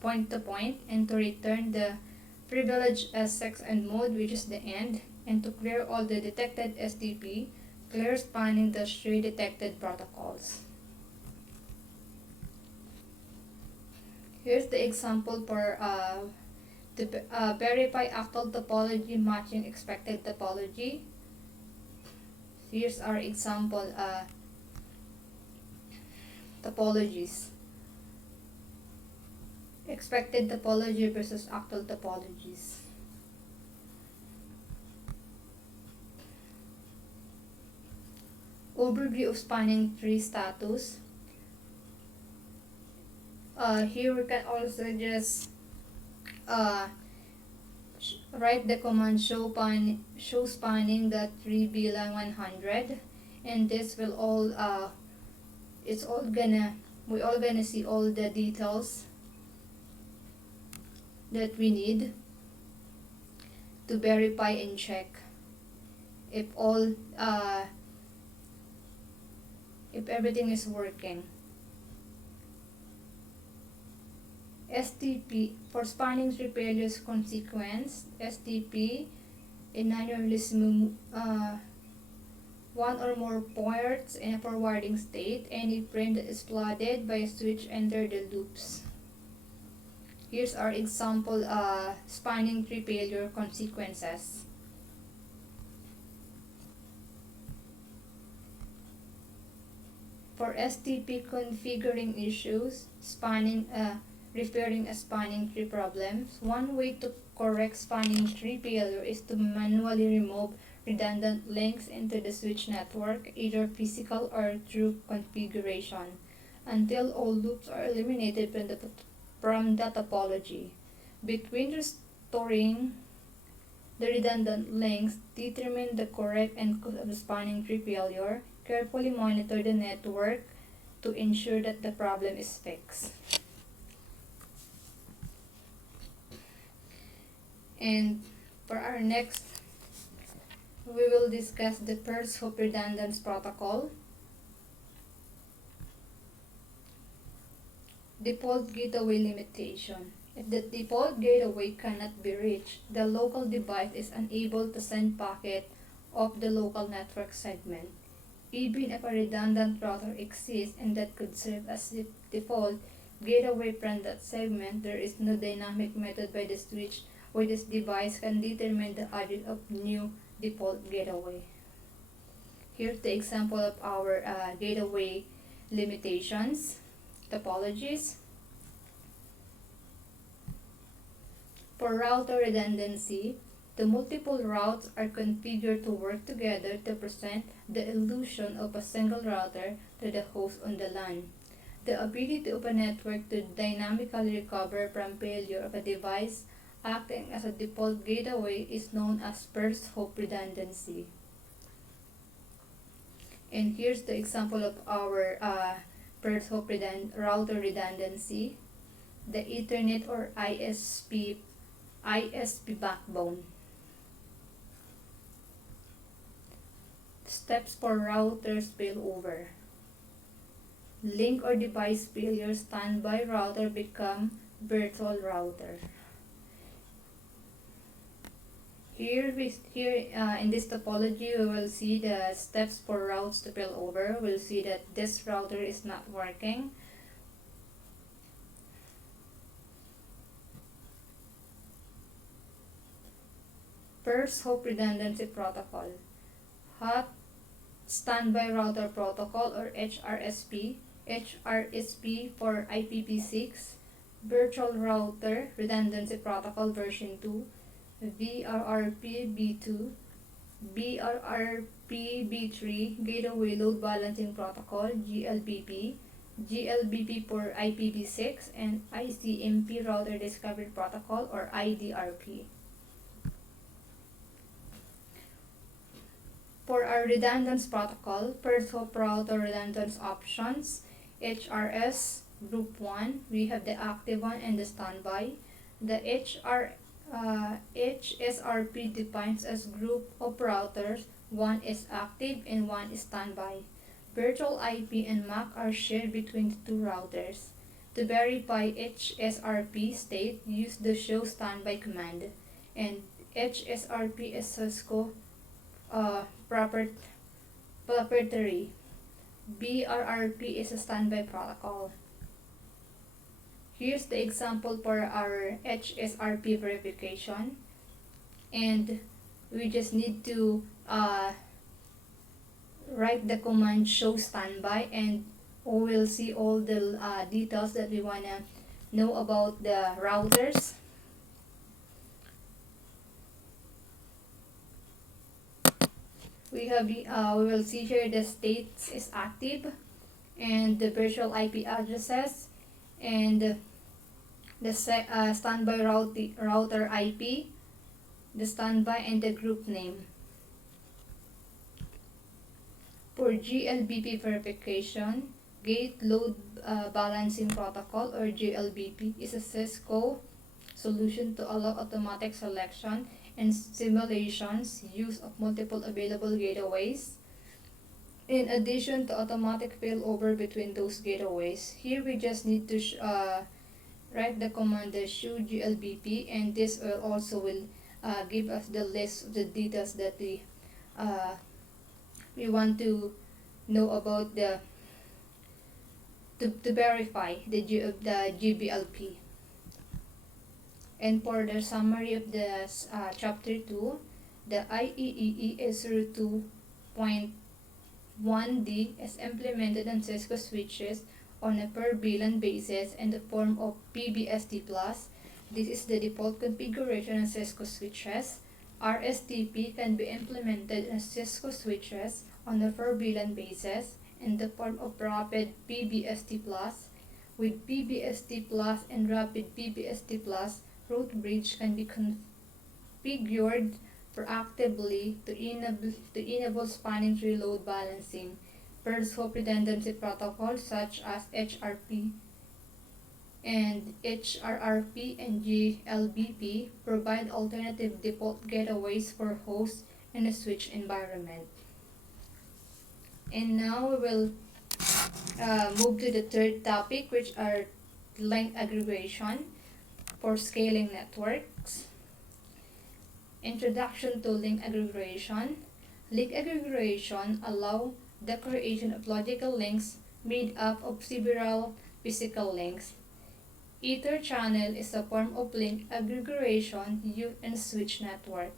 point-to-point, and to return the privilege S6 and mode, which is the end, and to clear all the detected STP, clear spanning the tree detected protocols. Here's the example for to verify actual topology matching expected topology. Here's our example topologies. Expected topology versus actual topologies. Overview of spanning tree status. Here we can also just write the command show spanning the tree VLAN 100, and this will all we're all gonna see all the details that we need to verify and check if all if everything is working. STP for spanning tree failures consequence. STP inannually one or more ports in a forwarding state. Any frame that is flooded by a switch enter the loops. Here's our example spanning tree failure consequences. For STP configuring issues, referring a spanning tree problems, one way to correct spanning tree failure is to manually remove redundant links into the switch network, either physical or through configuration, until all loops are eliminated from the topology. Between restoring the redundant links, determine the correct and cause of the spanning tree failure, carefully monitor the network to ensure that the problem is fixed. And for our next, we will discuss the first hoop redundancy protocol. Default gateway limitation. If the default gateway cannot be reached, the local device is unable to send packet of the local network segment. Even if a redundant router exists and that could serve as the default gateway from that segment, there is no dynamic method by the switch where this device can determine the address of new default gateway. Here's the example of our gateway limitations, topologies. For router redundancy, the multiple routes are configured to work together to present the illusion of a single router to the host on the LAN. The ability of a network to dynamically recover from failure of a device acting as a default gateway is known as first hop redundancy. And here's the example of our first hop router redundancy, the Ethernet or ISP backbone. Steps for routers failover. Link or device failure, standby router become virtual router. Here in this topology, we will see the steps for routes to fail over. We'll see that this router is not working. First hop redundancy protocol. Hot standby router protocol or HRSP. HRSP for IPv6. Virtual router redundancy protocol version 2. VRRP v2, BRRP v3, gateway load balancing protocol, GLBP, GLBP for IPv6, and ICMP router discovery protocol or IDRP. For our redundance protocol, first hop router redundance options, HRS group 1, we have the active one and the standby. The HSRP defines as group of routers, one is active and one is standby. Virtual IP and MAC are shared between the two routers. To verify HSRP state, use the show standby command. And HSRP is Cisco proprietary. BRRP is a standby protocol. Here's the example for our HSRP verification, and we just need to write the command show standby, and we will see all the details that we want to know about the routers. We will see here the state is active and the virtual IP addresses and the standby router IP, the standby, and the group name. For GLBP verification, Gate Load Balancing Protocol or GLBP is a Cisco solution to allow automatic selection and simulations use of multiple available gateways. In addition to automatic failover between those gateways, here we just need to write the command the show GLBP, and this also will give us the list of the details that we want to know about to verify the GBLP. And for the summary of the chapter 2, the IEEE is 2.1D is implemented on Cisco switches on a per VLAN basis in the form of PBST+. This is the default configuration on Cisco switches. RSTP can be implemented on Cisco switches on a per VLAN basis in the form of rapid PBST+. With PBST+ and rapid PBST+, route bridge can be configured proactively to enable spanning tree load balancing Bird hope redundancy protocols such as HRP and HRRP and GLBP provide alternative default gateways for hosts in a switch environment. And now we will move to the third topic, which are link aggregation for scaling networks. Introduction to link aggregation. Link aggregation allows the creation of logical links made up of several physical links. Ether channel is a form of link aggregation used in switch network.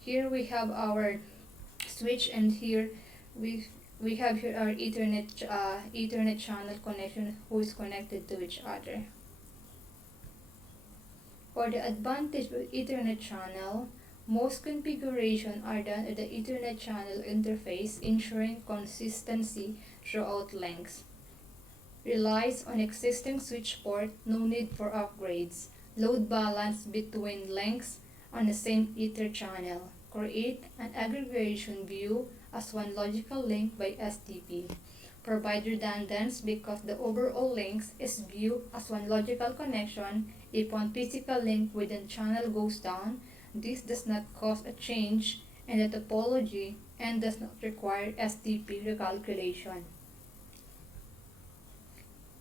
Here we have our switch, and here we have here our Ethernet channel connection who is connected to each other. For the advantage of Ethernet channel, most configurations are done at the Ethernet channel interface, ensuring consistency throughout links. Relies on existing switch port, no need for upgrades. Load balance between links on the same Ether channel. Create an aggregation view as one logical link by STP. Provide redundancy because the overall links is viewed as one logical connection. If one physical link within channel goes down, this does not cause a change in the topology and does not require STP recalculation.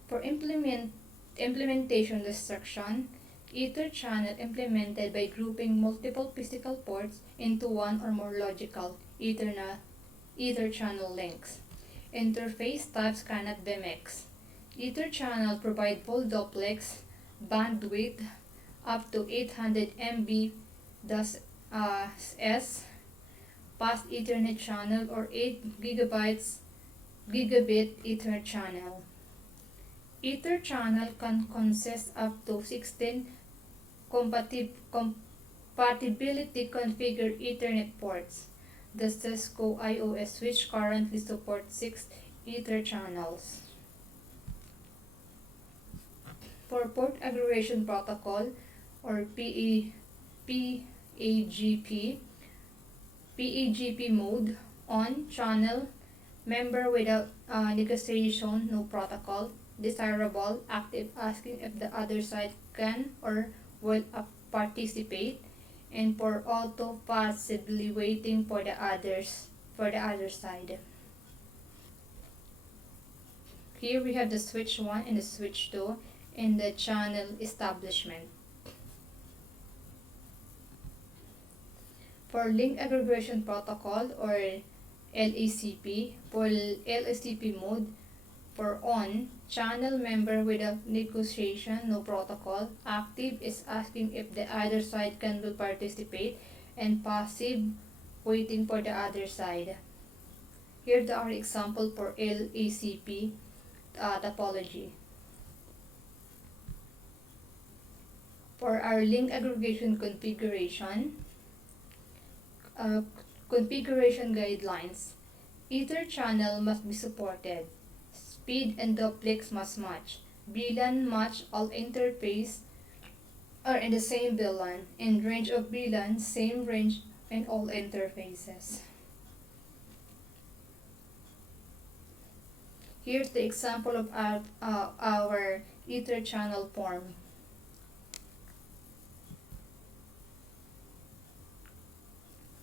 For implementation restriction, Ether channel implemented by grouping multiple physical ports into one or more logical Ether channel links. Interface types cannot be mixed. Ether channel provide full duplex bandwidth up to 800 Mbps, fast Ethernet channel or 8 gigabit Ether channel. Ether channel can consist up to 16 compatibility configured Ethernet ports. The Cisco IOS switch currently supports 6 Ether channels. For port aggregation protocol or PAGP mode on channel member without negotiation, no protocol. Desirable, active, asking if the other side can or will participate, and for auto, passively waiting for the other side. Here we have the switch 1 and the switch 2 in the channel establishment. For link aggregation protocol or LACP, for LACP mode, for on, channel member without negotiation, no protocol. Active is asking if the other side can will participate, and passive, waiting for the other side. Here are example for LACP topology. For our link aggregation configuration, configuration guidelines. Ether channel must be supported. Speed and duplex must match. VLAN match. All interface are in the same VLAN. In range of VLAN, same range in all interfaces. Here's the example of our Ether channel form.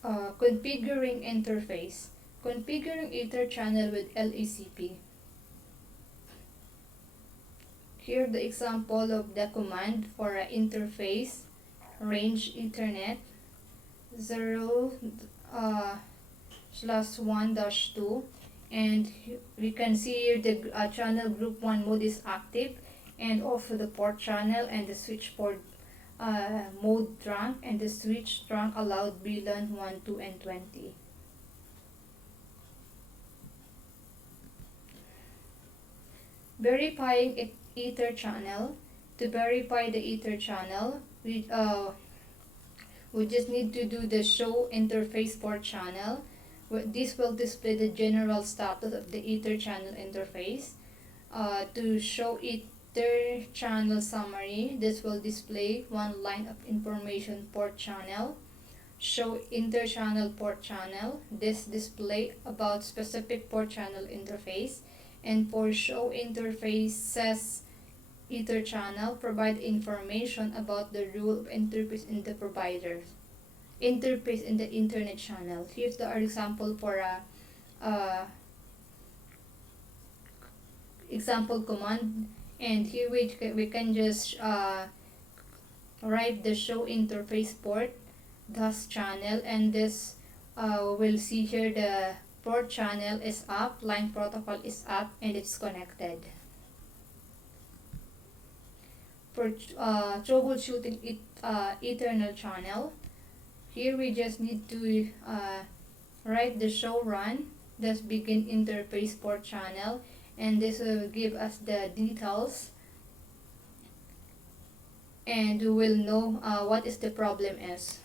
Configuring interface. Configuring Ether channel with LACP. Here the example of the command for an interface, range Ethernet 0/1-2, and we can see here the channel group 1 mode is active, and also the port channel and the switch port mode trunk, and the switch trunk allowed VLAN 1, 2, and 20. Verifying Ether channel. To verify the Ether channel, we just need to do the show interface port channel. This will display the general status of the Ether channel interface. To show Ether channel summary, this will display one line of information port channel. show inter-channel port channel. This display about specific port channel interface. And for show interfaces ether channel, provide information about the rule of interface in the provider. Interface in the internet channel. Here's the example for a example command, and here we can just write the show interface port thus channel, and this we'll see here the port channel is up, line protocol is up, and it's connected. For troubleshooting eternal channel, here we just need to write the show run, thus begin interface port channel, and this will give us the details, and we will know what is the problem is.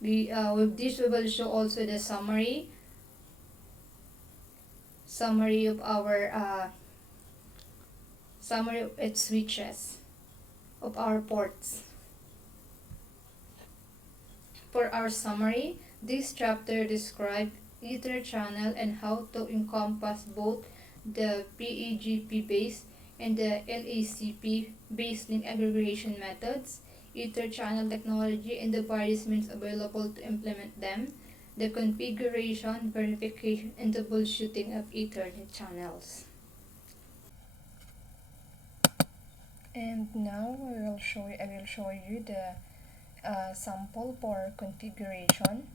With this we will show also the summary of our summary of its switches of our ports. For our summary, this chapter describes Ether channel and how to encompass both the PEGP based and the LACP based link aggregation methods, Ether channel technology, and the various means available to implement them, the configuration, verification, and troubleshooting of Ethernet channels. And now I will show you the sample for configuration.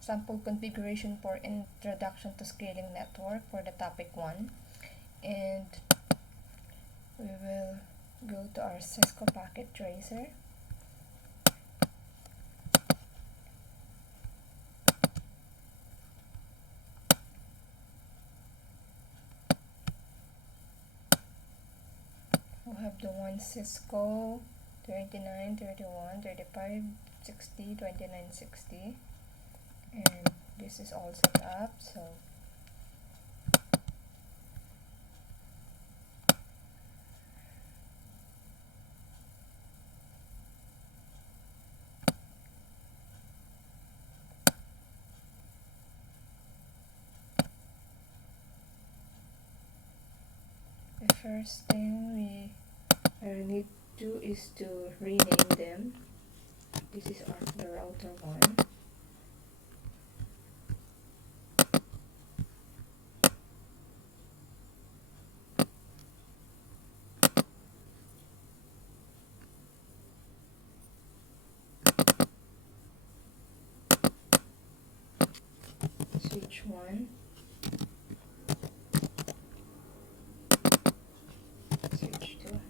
Sample configuration for introduction to scaling network for the topic 1. And we will go to our Cisco packet tracer. We have the one Cisco 39, 31, 35, 60, 29, 60. And this is all set up, so the first thing we need to do is to rename them. This is the router 1. Switch 1, switch 2.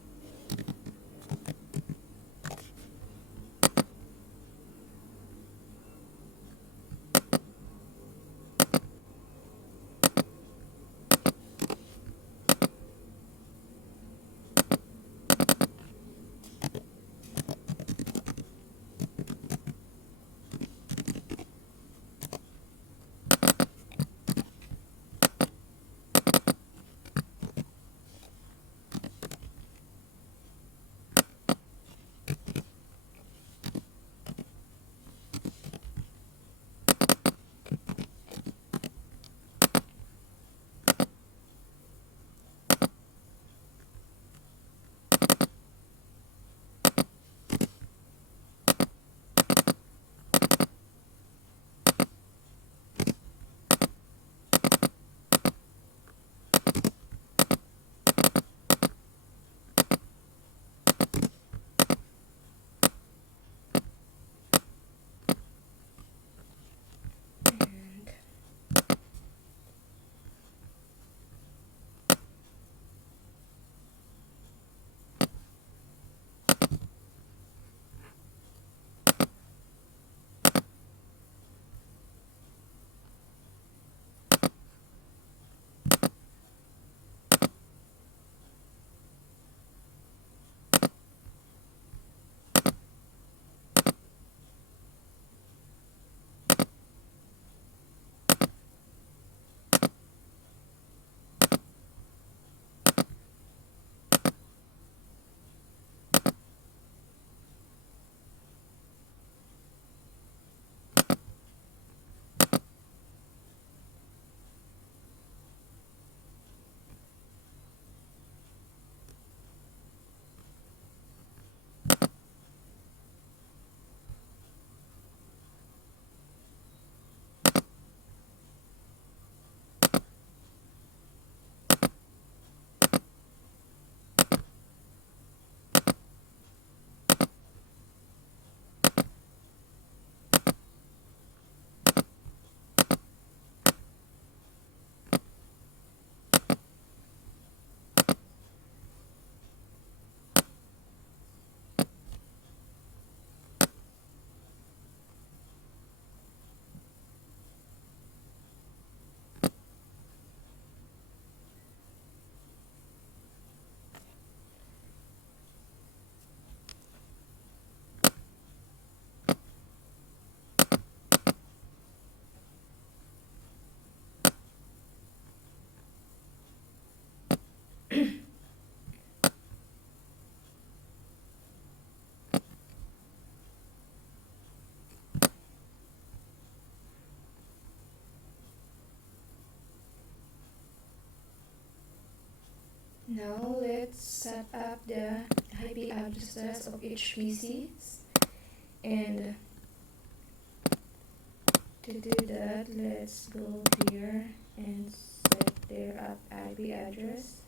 Now let's set up the IP addresses of each PCs, and to do that, let's go here and set their IP address.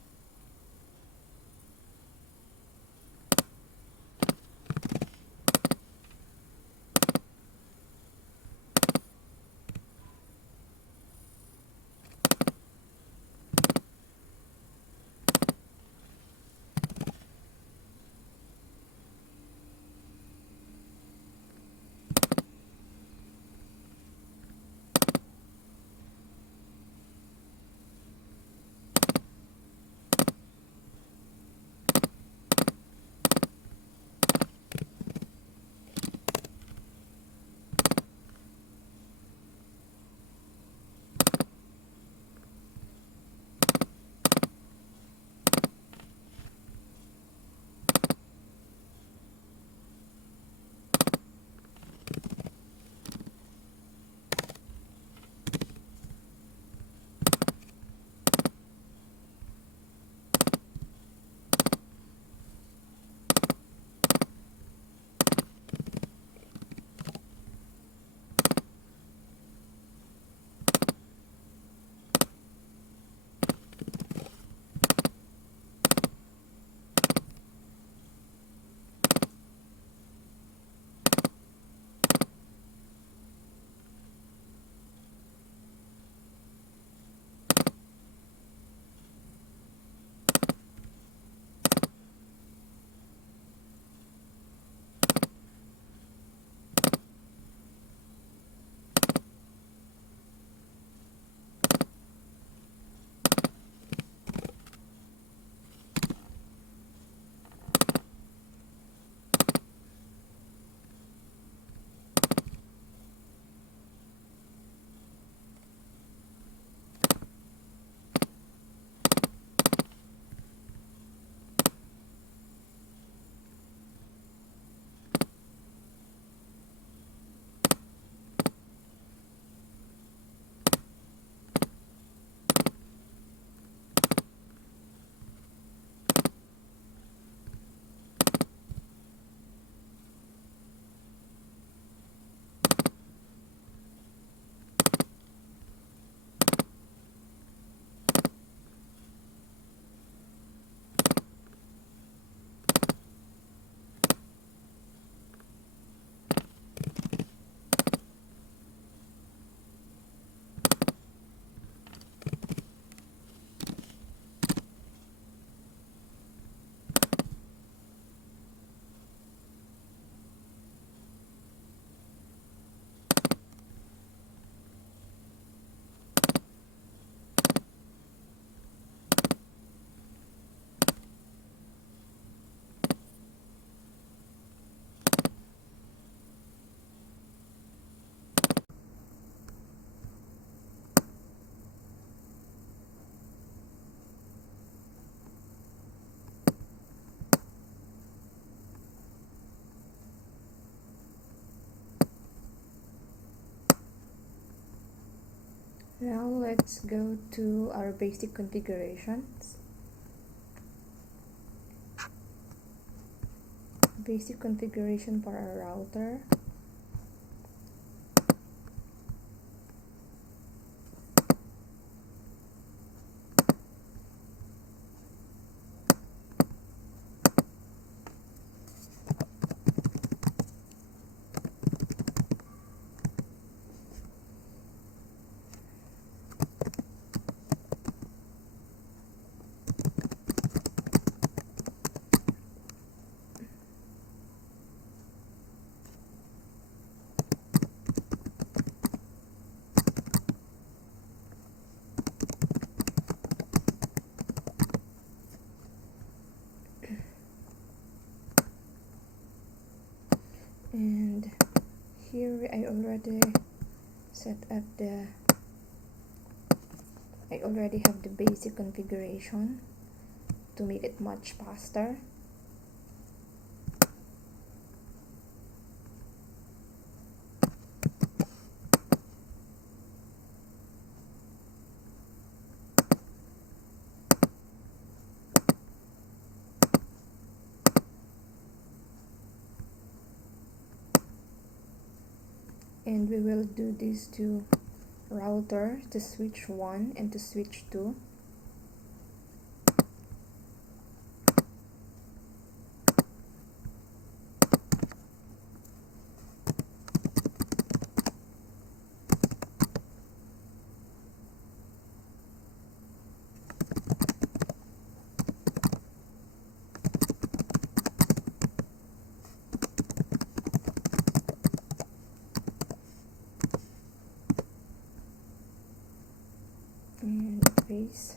Now let's go to our basic configurations. Basic configuration for our router. And here I already have the basic configuration to make it much faster. And we will do this to router, to switch 1 and to switch 2. And paste.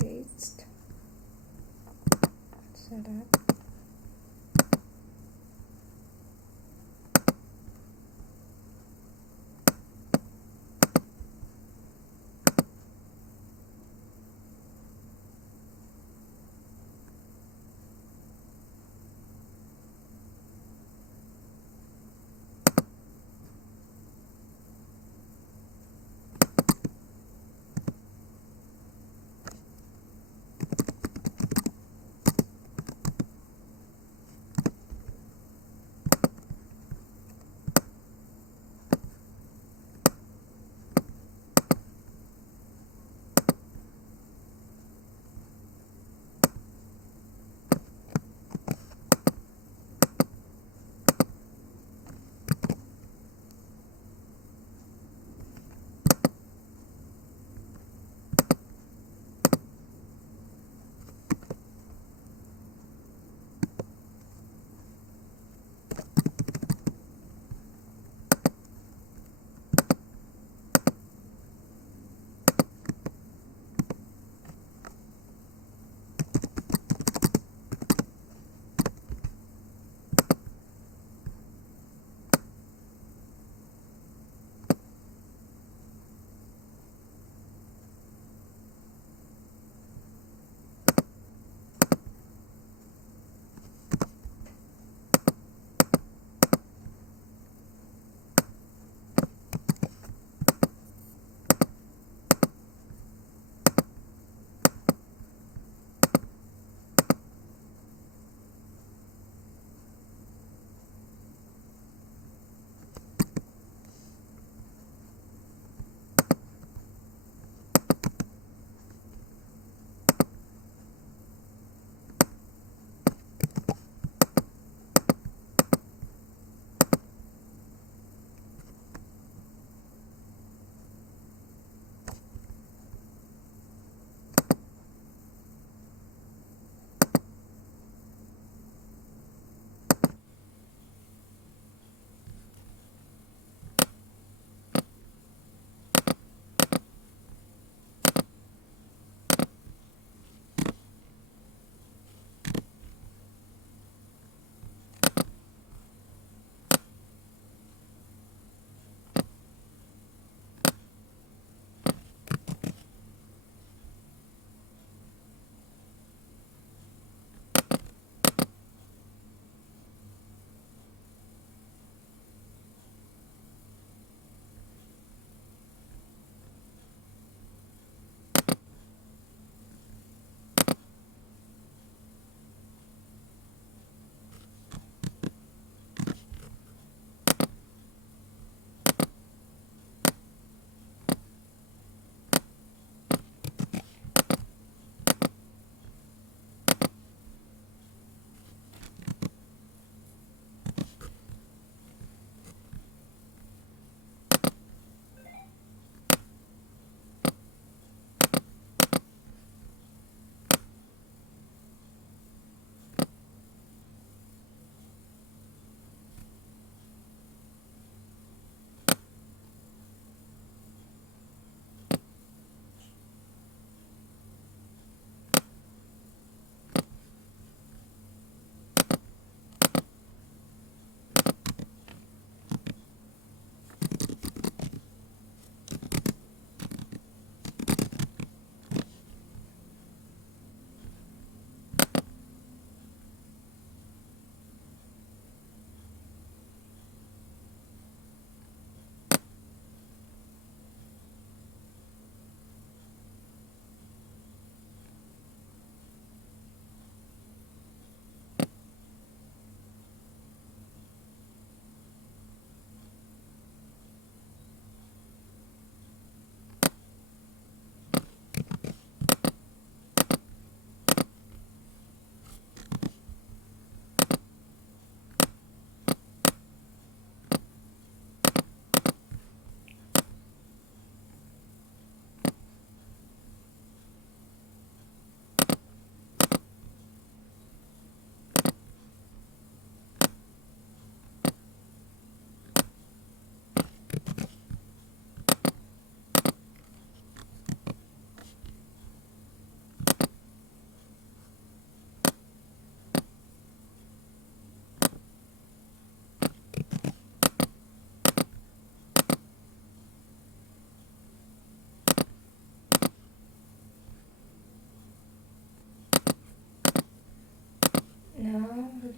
Paste. Set up.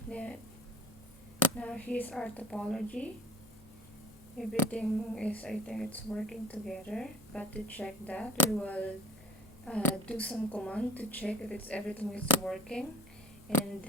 Then, now here's our topology. Everything is, I think it's working together, but to check that we will do some command to check if it's everything is working. And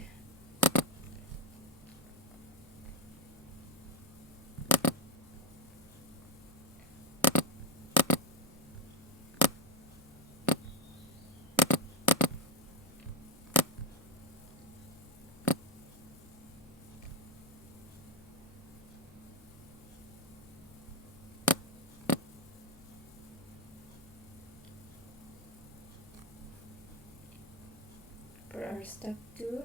for our step 2,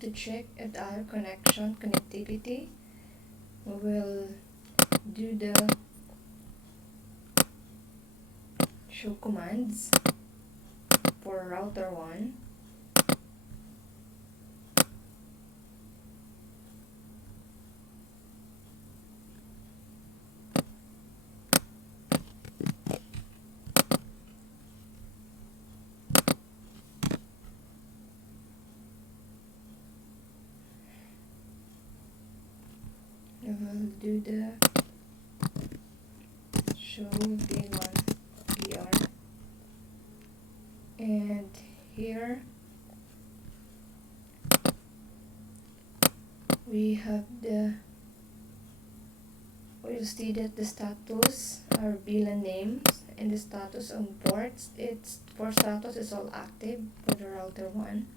to check at our connectivity, we will do the show commands for router 1. We will do the show v1 vr, and here we'll see that the status are VLAN names and the status on ports. It's for status is all active for the router 1.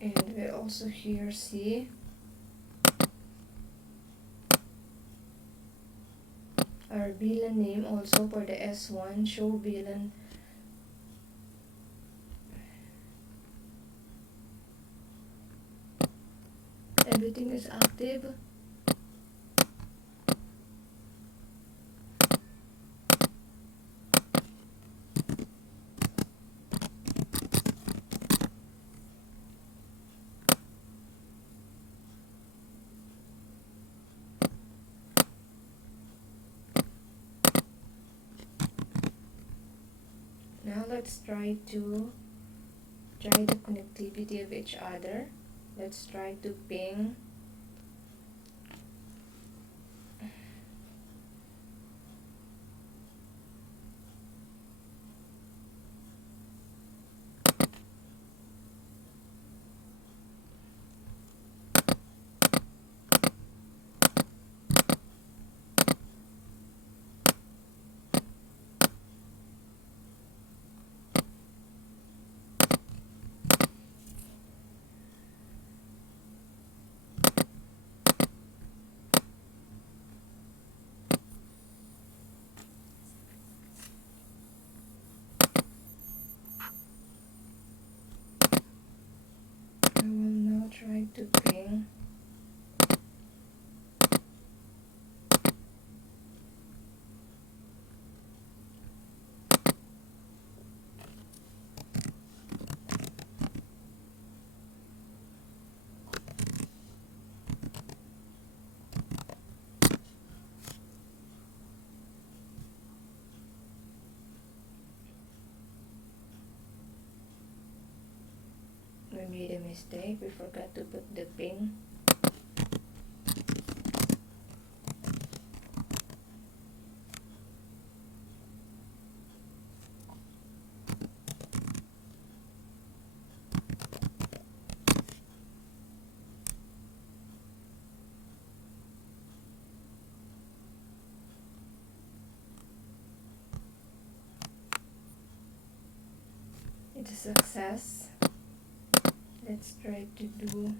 And we also here see our VLAN name also for the S1, show VLAN. Everything is active. Now let's try the connectivity of each other. Let's try to ping try to ping we made a mistake. We forgot to put the ping. It's a success. Let's try to do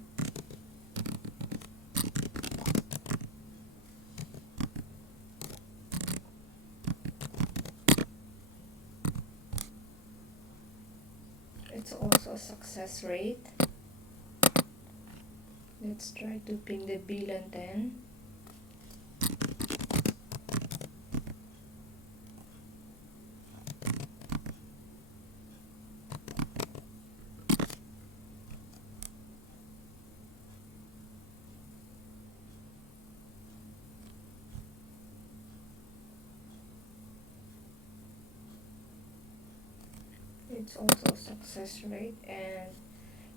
it's also a success rate. Let's try to ping the VLAN 10. It's also a success rate, and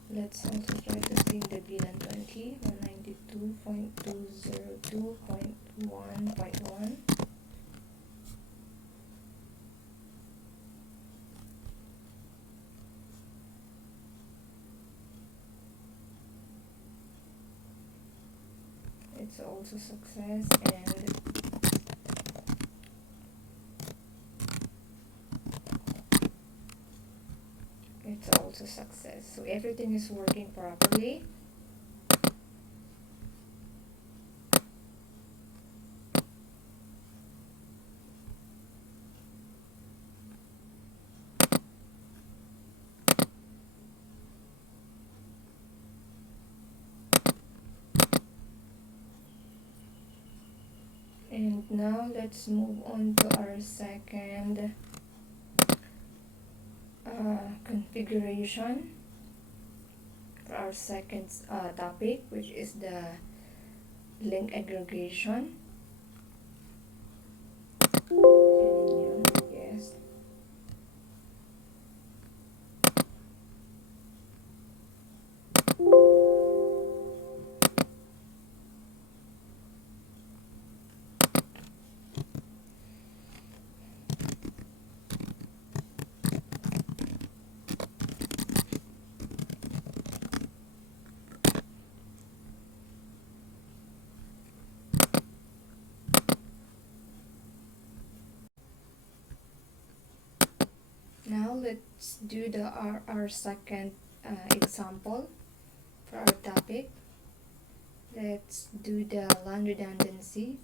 let's also try to ping the VLAN 20, 192.202.1.1. It's also success, and it's also success. So everything is working properly. And now let's move on to our second configuration for our second topic, which is the link aggregation. Yes. Now let's do our second example for our topic. Let's do the LAN redundancy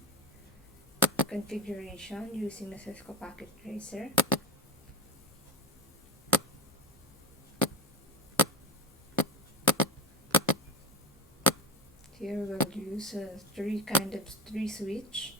configuration using the Cisco Packet Tracer. Here we'll use three switch.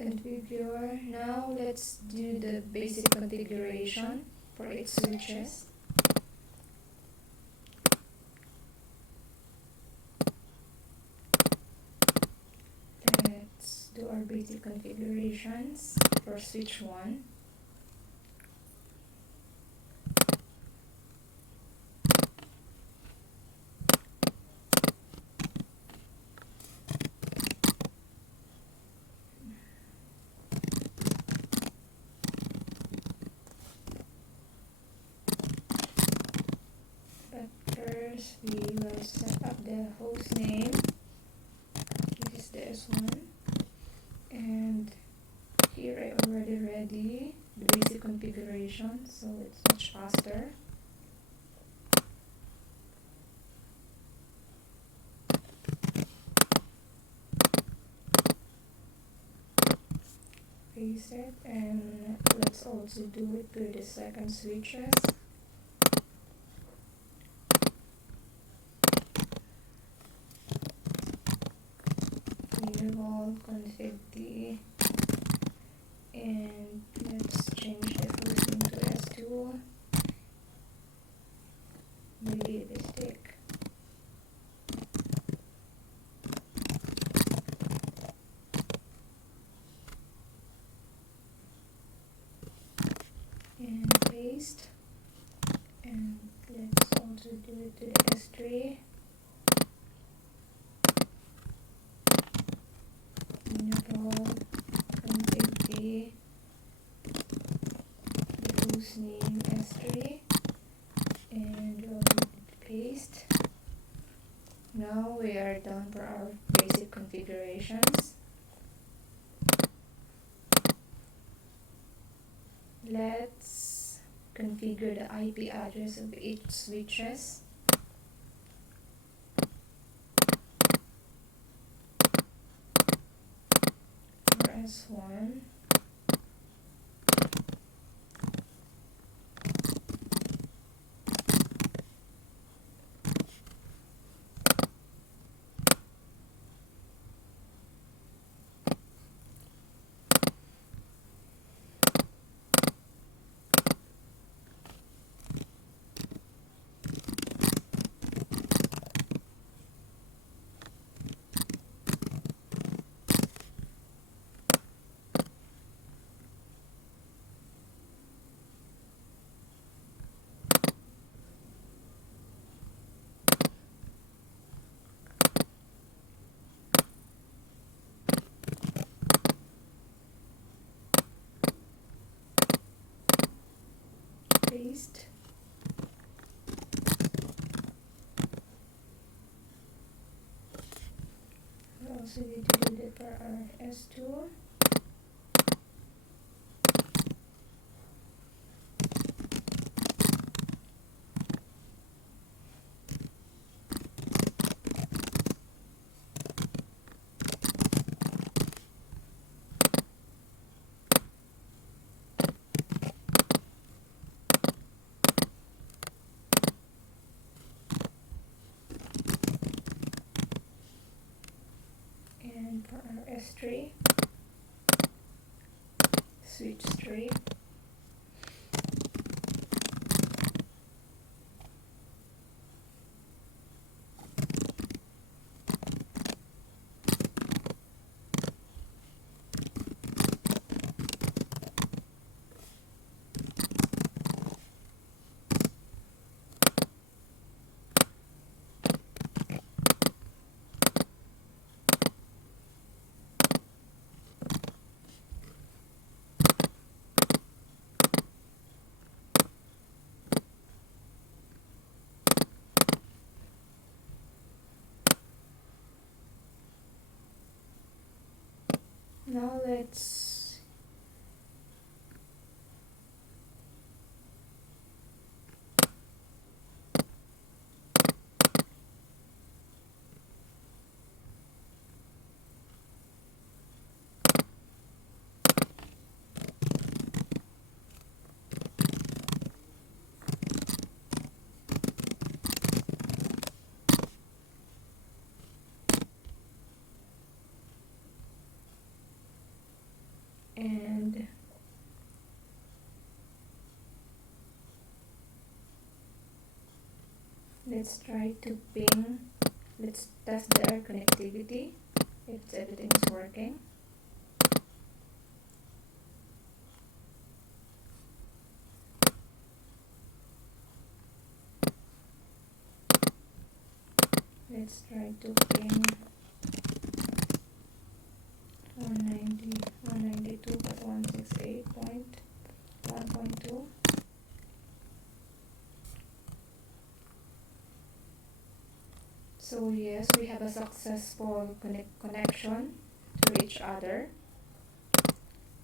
Configure. Now let's do the basic configuration for its switches. Let's do our basic configurations for switch 1. First, we will set up the host name. This is the S1. And here I already ready the basic configuration, so it's much faster. Paste it, and let's also do it with the second switches. Firewall config D, and let's change the hosting to S2. Delete the stick. And paste, and let's also do it to the S3. Enable config the host name S3, and we'll do the paste. Now we are done for our basic configurations. Let's configure the IP address of each switches. For S1, paste. We also need to do that for our S2. And for our S3, switch 3. Now let's and let's try to ping. Let's test their connectivity if everything is working. Let's try to ping 192.168.1.2. So yes, we have a successful connection to each other.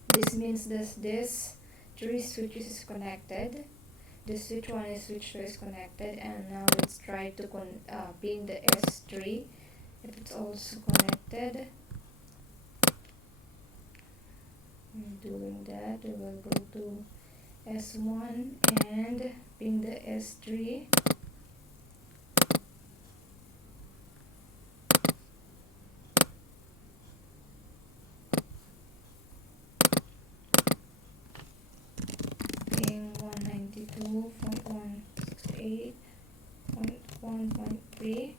This means that this 3 switches is connected. The switch 1 is switch 2 is connected, and now let's try to ping the S3 if it's also connected. We're doing that. We will go to S1 and ping the S3. Ping 192.168.1.3.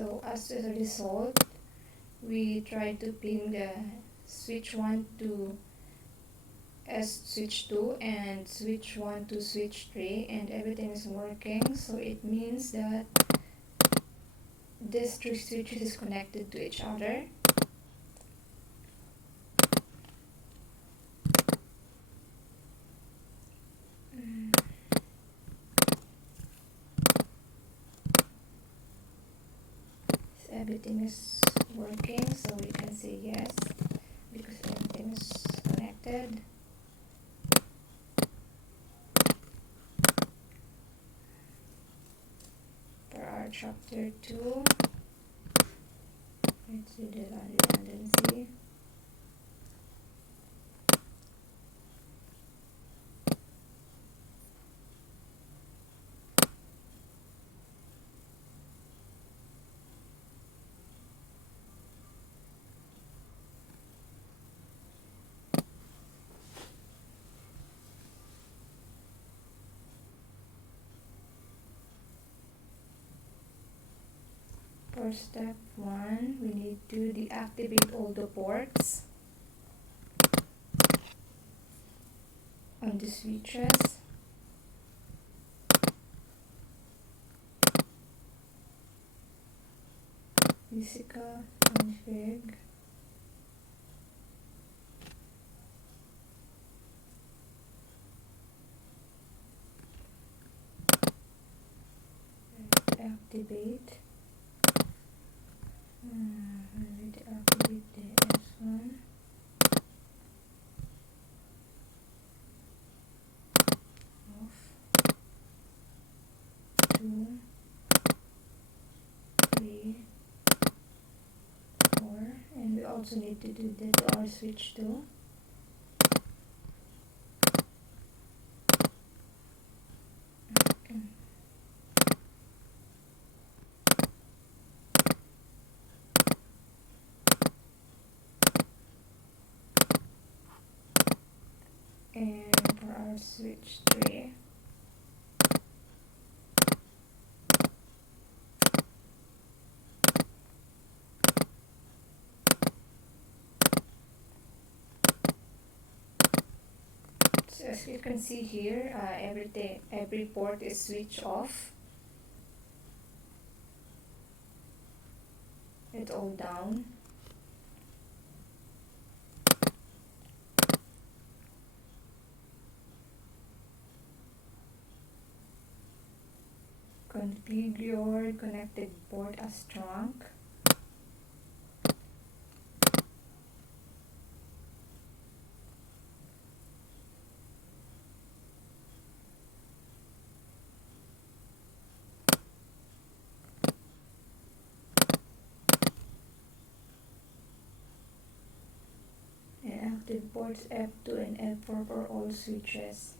So as a result, we try to pin the switch 1 to switch 2 and switch 1 to switch 3, and everything is working. So it means that these three switches is connected to each other. So everything is working, so we can say yes because everything is connected. For our chapter 2, let's do the redundancy. For step 1, we need to deactivate all the ports on the switches. Physical config. Activate. We deactivate the S1. Off. 2, 3, 4, and we also need to do that to our switch 2. And for our switch 3, so as you can see here, every port is switched off. It's all down. Configure connected port as trunk. And active ports F2 and F4 for all switches.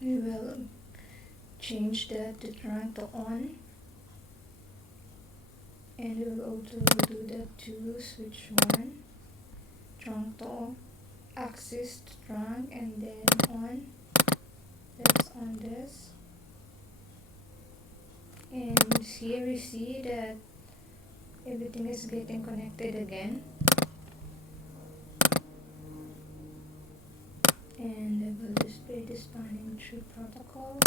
We will change that to trunk to on, and we will also do that to switch 1, trunk to off, axis to trunk, and then on. That's on this. And here we see that everything is getting connected again. And I will display the spanning tree protocol.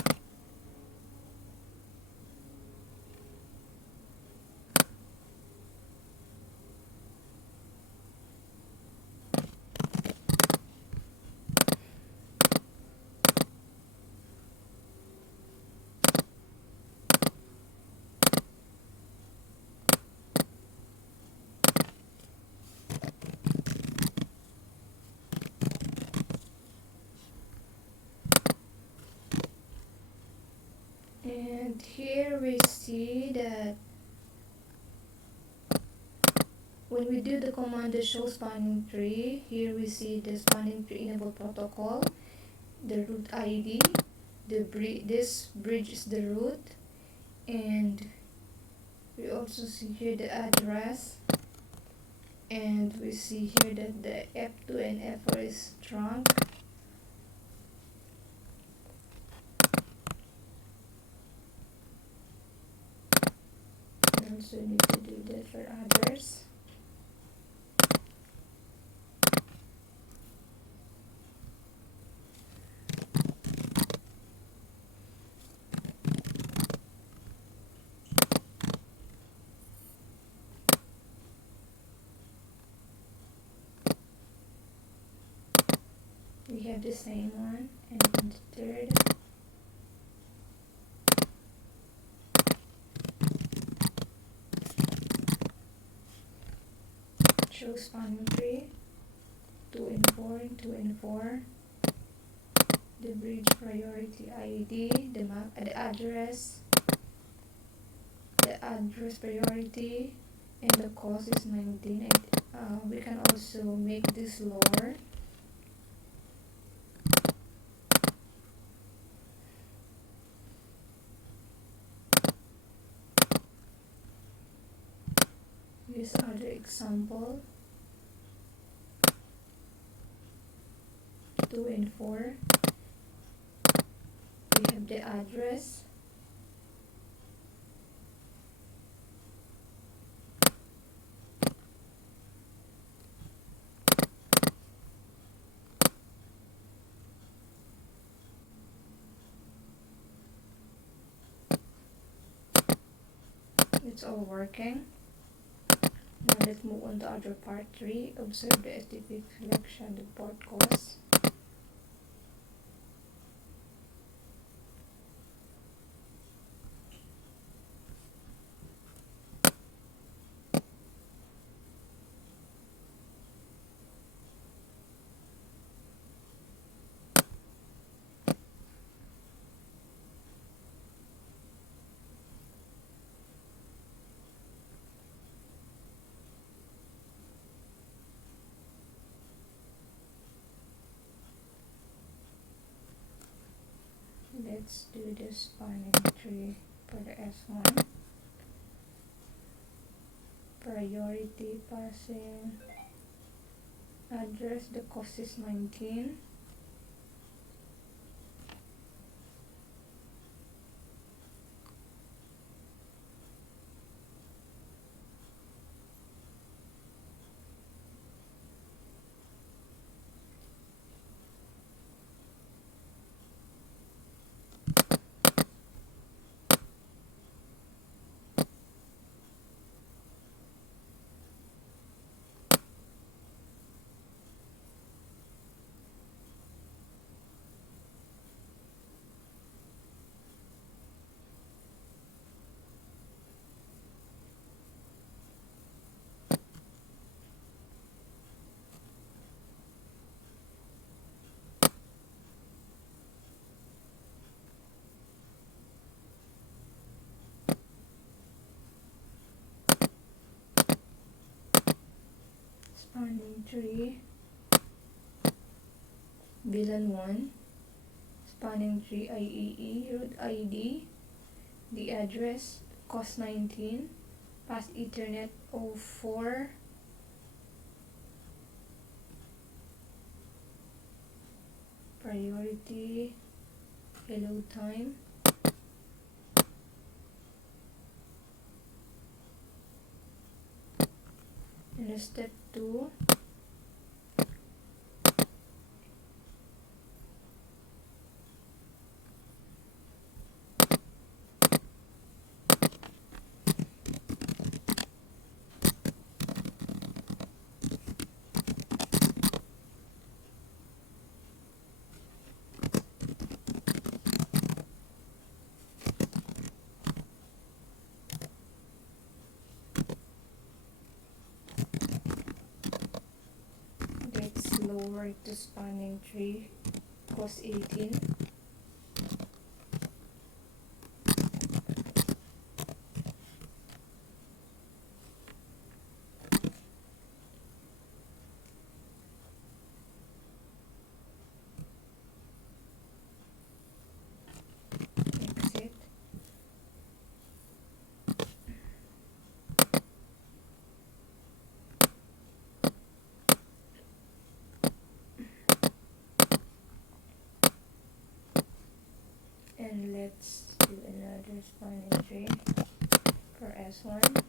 And here we see that when we do the command that show spanning tree, here we see the spanning tree enable protocol, the root ID, this bridge is the root, and we also see here the address, and we see here that the F2 and F4 is trunk. We also need to do that for others. We have the same one, and then the third. Show spanning tree, 2 and 4, 2 and 4. The bridge priority ID, the map, the address priority, and the cost is 19. And we can also make this lower. Use other example, 2 and 4. We have the address, it's all working. Now let's move on to other part 3. Observe the STP selection, the port cost. Let's do the spanning tree for the S1. Priority passing address, the cost is 19. Spanning tree, VLAN 1, spanning tree IEE, root ID, the address, cost 19, pass Ethernet 04, priority, hello time, and step 2, let's lower to spanning tree, cost 18, exit, and let's do another spanning tree for S1,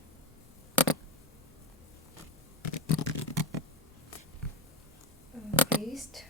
paste,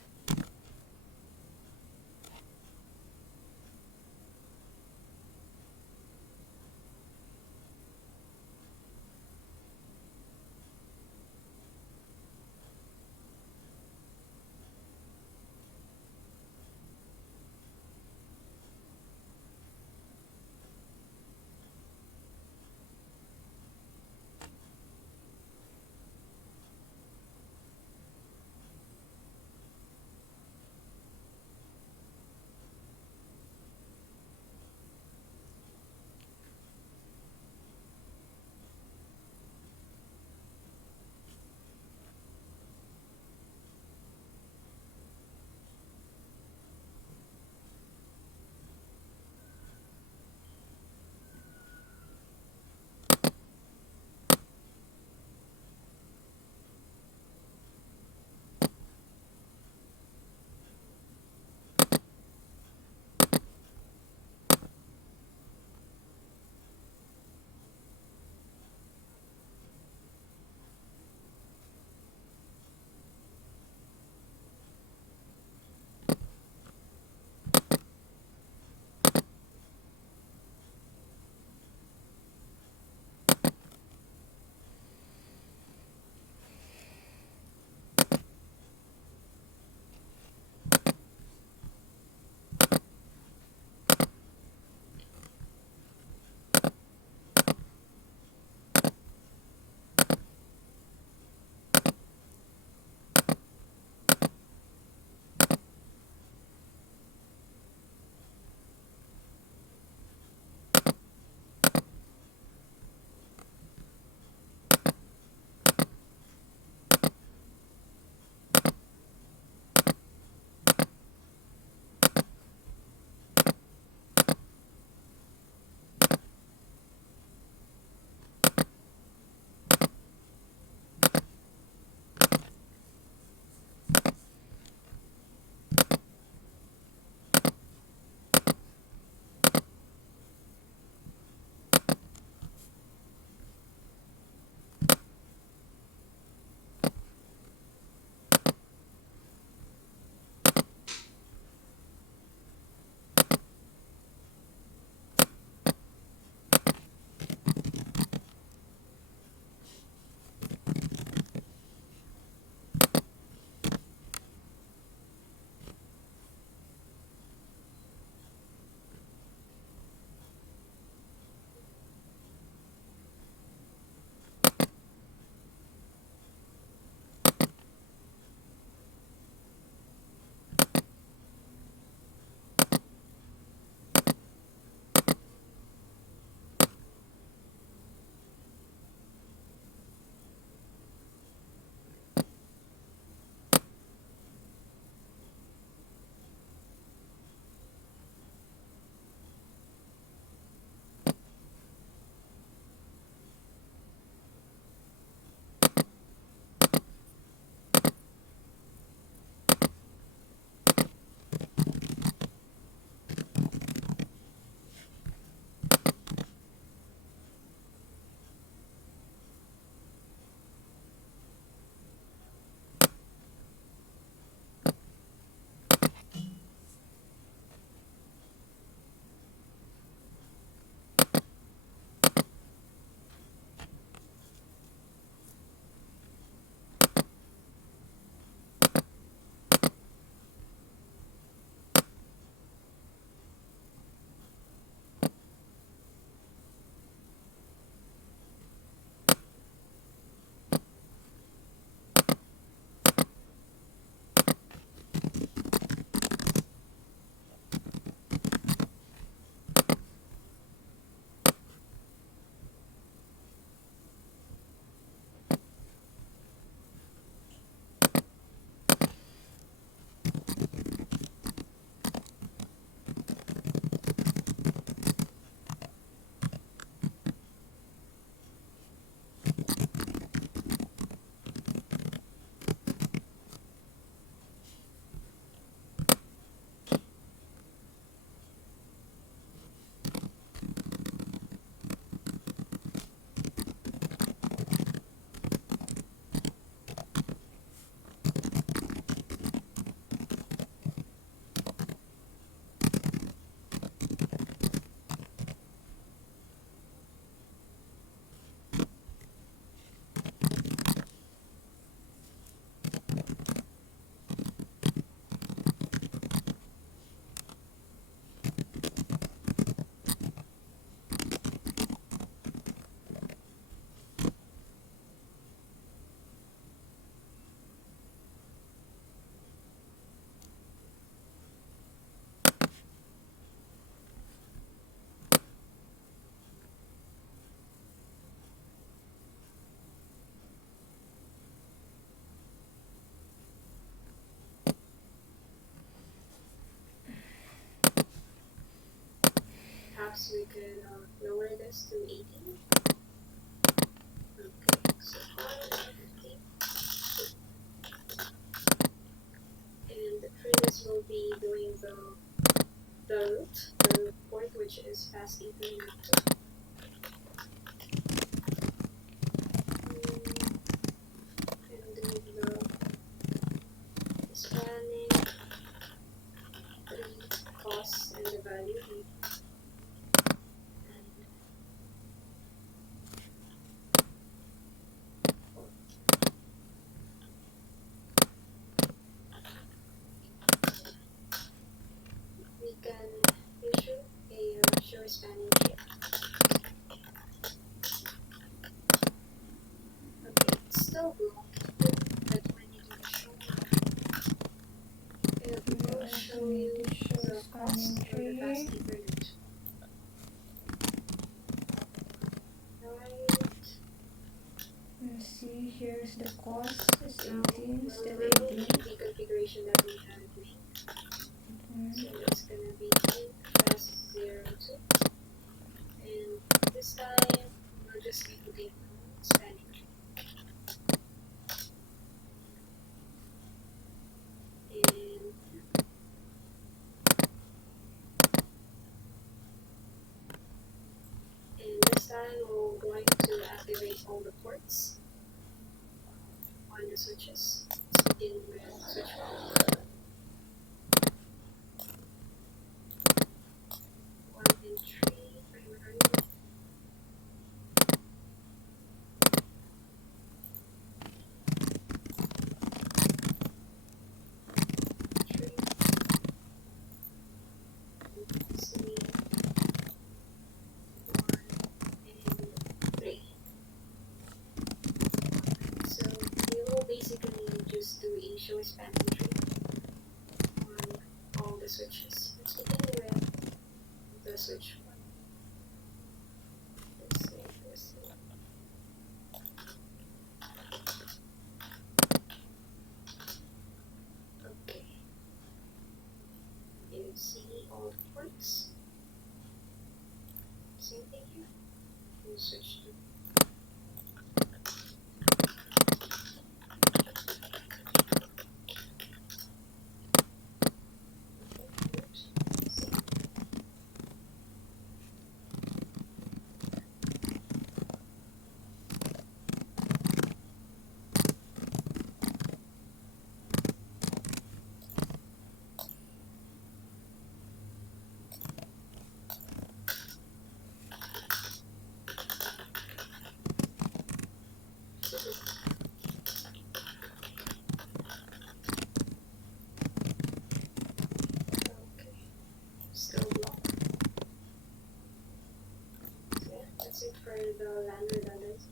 perhaps we could lower this to 18. Okay, so 150. And the previous will be doing the root port, which is past Ethernet 2. And doing the spanning, the cost, and the value. We can issue a show spanning tree. Okay, it's still blocking, but when you do the show, it will show you the cost for the past Ethernet. Right. Let's see, here's the cost. It's 18, still Remove 18. the configuration that we had made. So it's gonna be fast 02. And this time we'll just be putting spanning tree. And this time we're going to activate all the ports on the switches. Let's begin with switch 1. 1 and 3 primarily. 3. See 1 and 3. So we will basically just do a show spanning tree on all the switches. Let's begin with the switch 1. Let's see this one. Okay. You see all the ports. Same thing here. We'll switch to still blocked. So yeah, that's it for the LAN redundancy.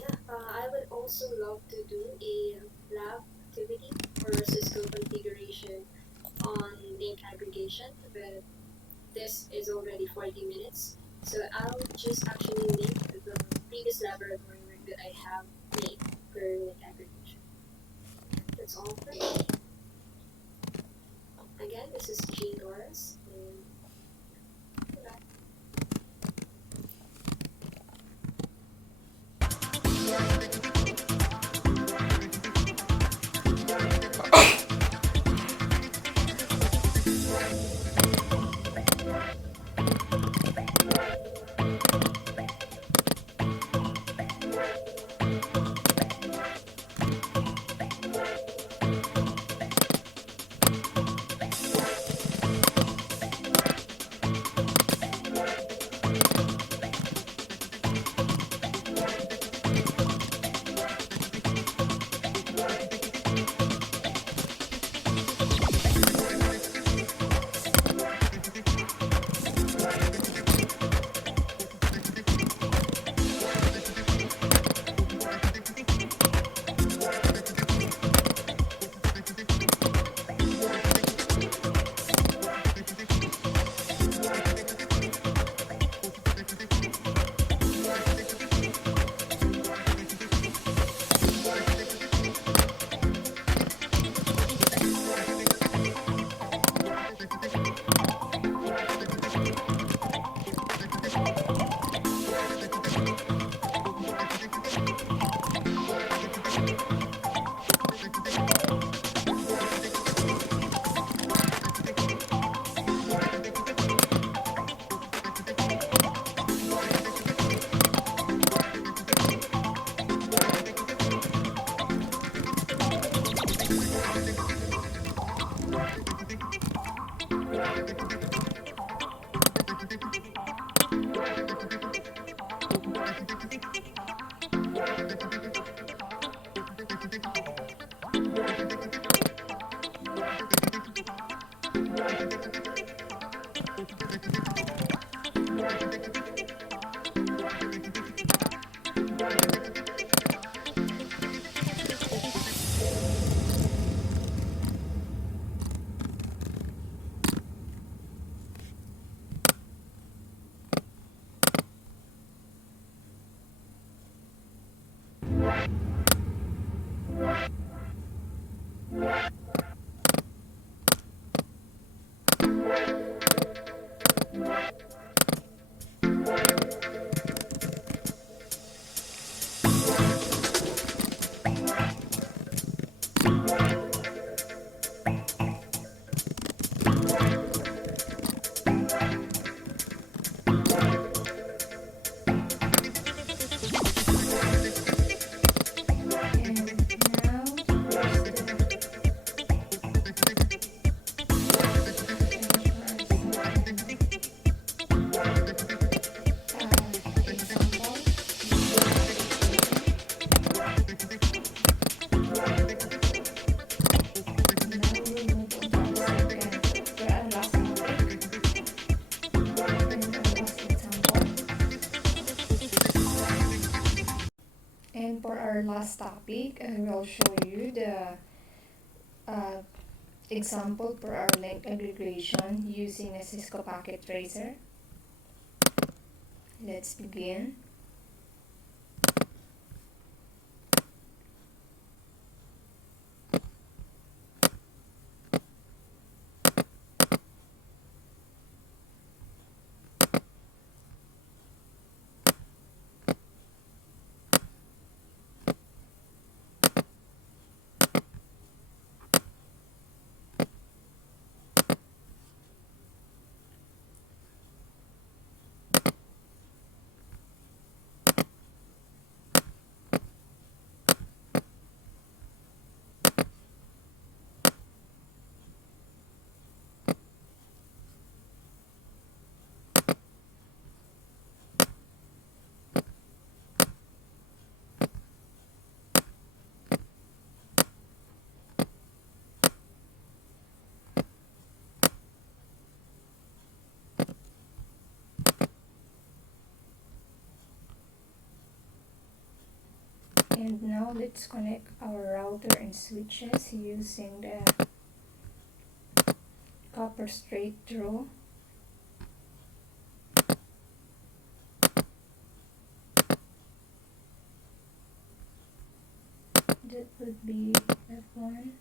Yeah, I would also love to do a lab activity for Cisco configuration on link aggregation, but this is already 40 minutes. So I'll just actually link the previous laboratory work that I have made for link aggregation. That's all for me. Again, this is Jean Doris, and goodbye. And for our last topic, I will show you the uh, example for our link aggregation using a Cisco packet tracer. Let's begin. And now let's connect our router and switches using the copper straight through. That would be F1.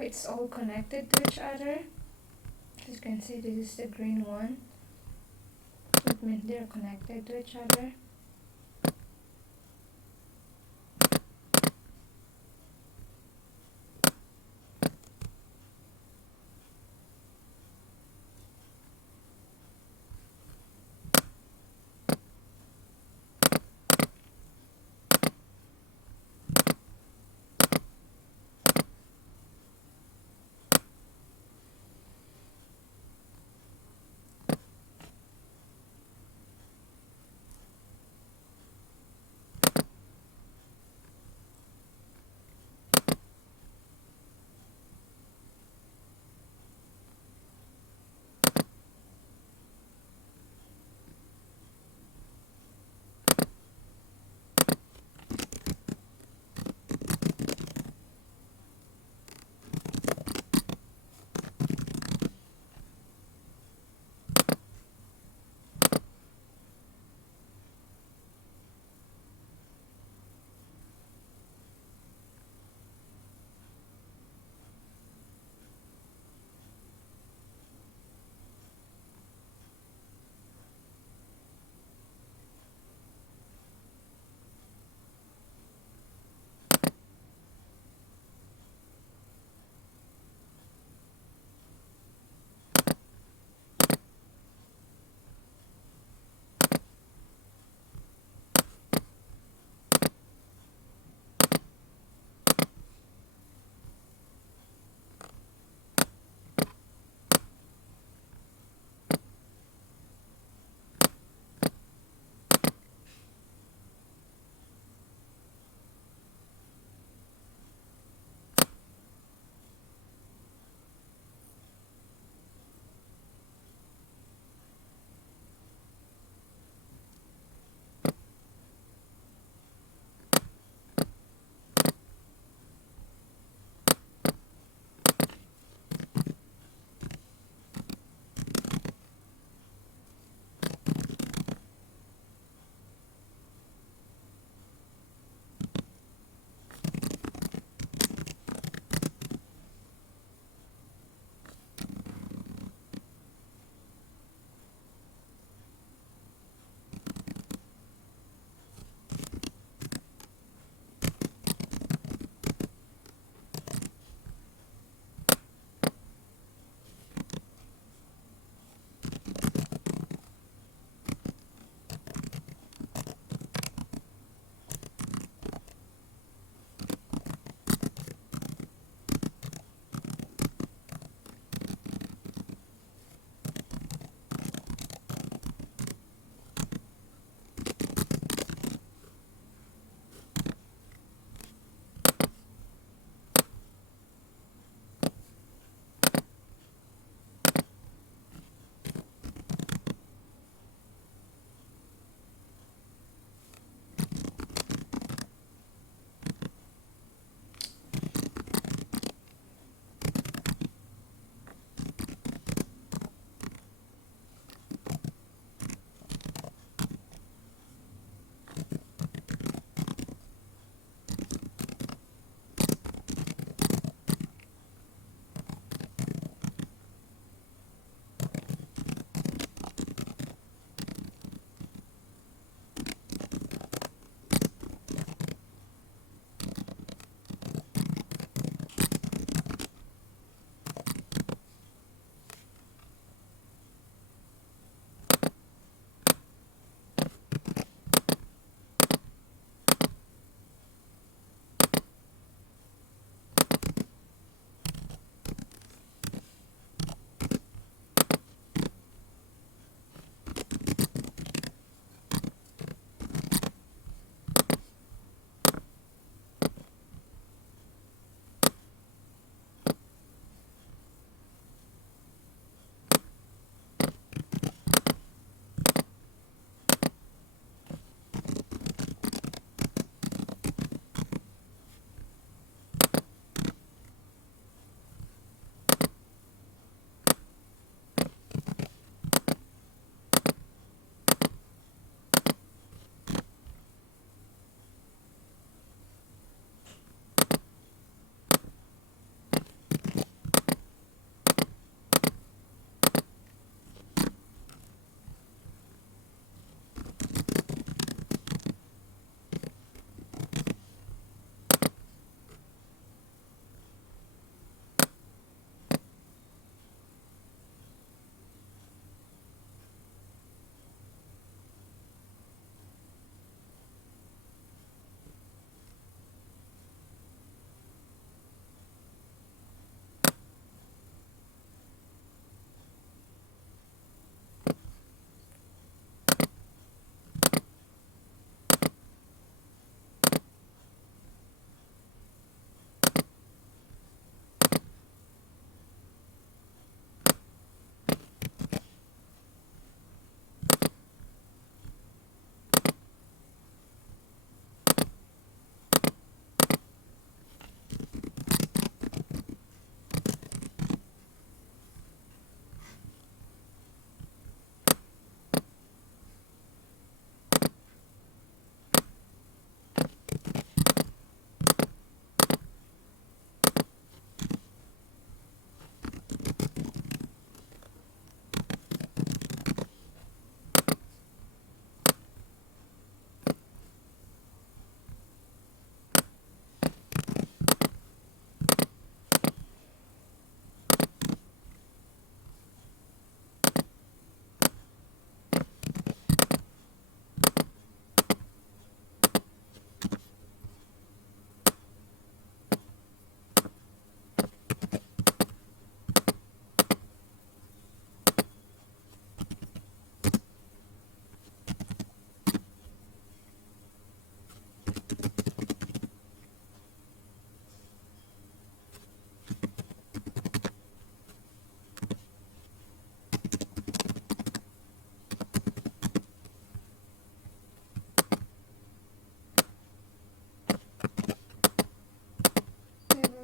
it's all connected to each other. As you can see, this is the green one. It means they're connected to each other.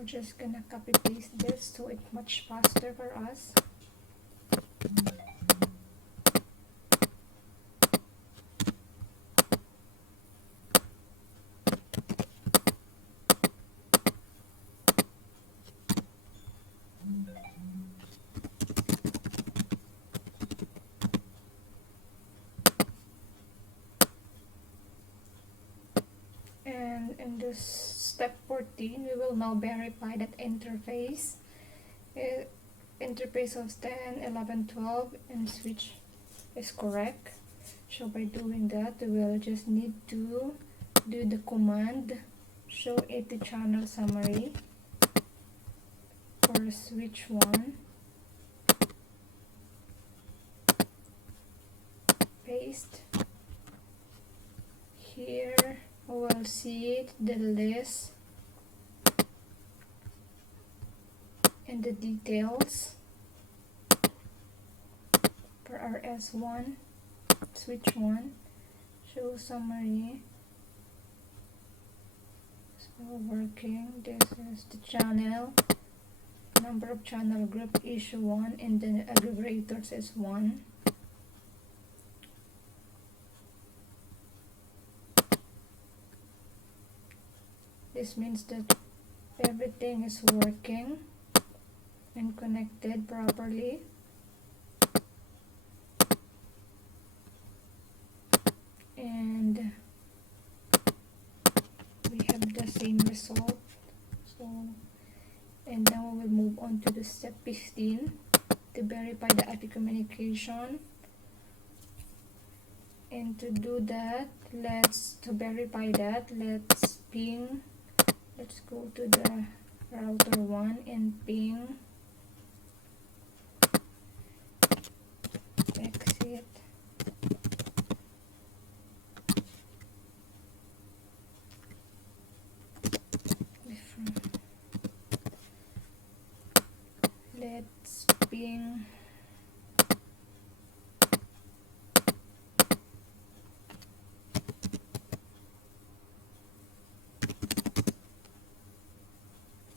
we're just gonna copy paste this so it's much faster for us. And in this step 14, we will now verify that interface of 10, 11, 12 and switch is correct. So by doing that, we will just need to do the command show 80 channel summary for switch 1, paste. Here we will see the list and the details for our S1, switch 1, show summary. So working, this is the channel, number of channel group issue 1, and then aggregators is 1. This means that everything is working and connected properly. And we have the same result. So, and now we will move on to the step 15 to verify the IP communication. And to do that, let's ping. Let's go to the router 1 and ping exit. Let's ping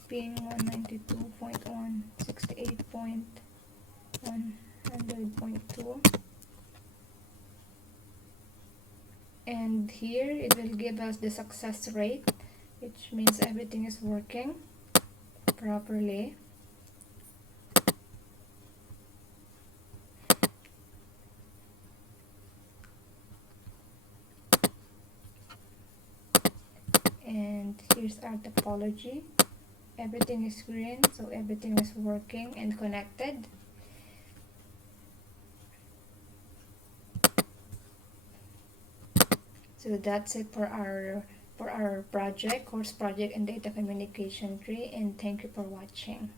ping 192.168.100.2, and here it will give us the success rate, which means everything is working properly. And here's our topology. Everything is green, so everything is working and connected. So that's it for our course project and data communication tree, and thank you for watching.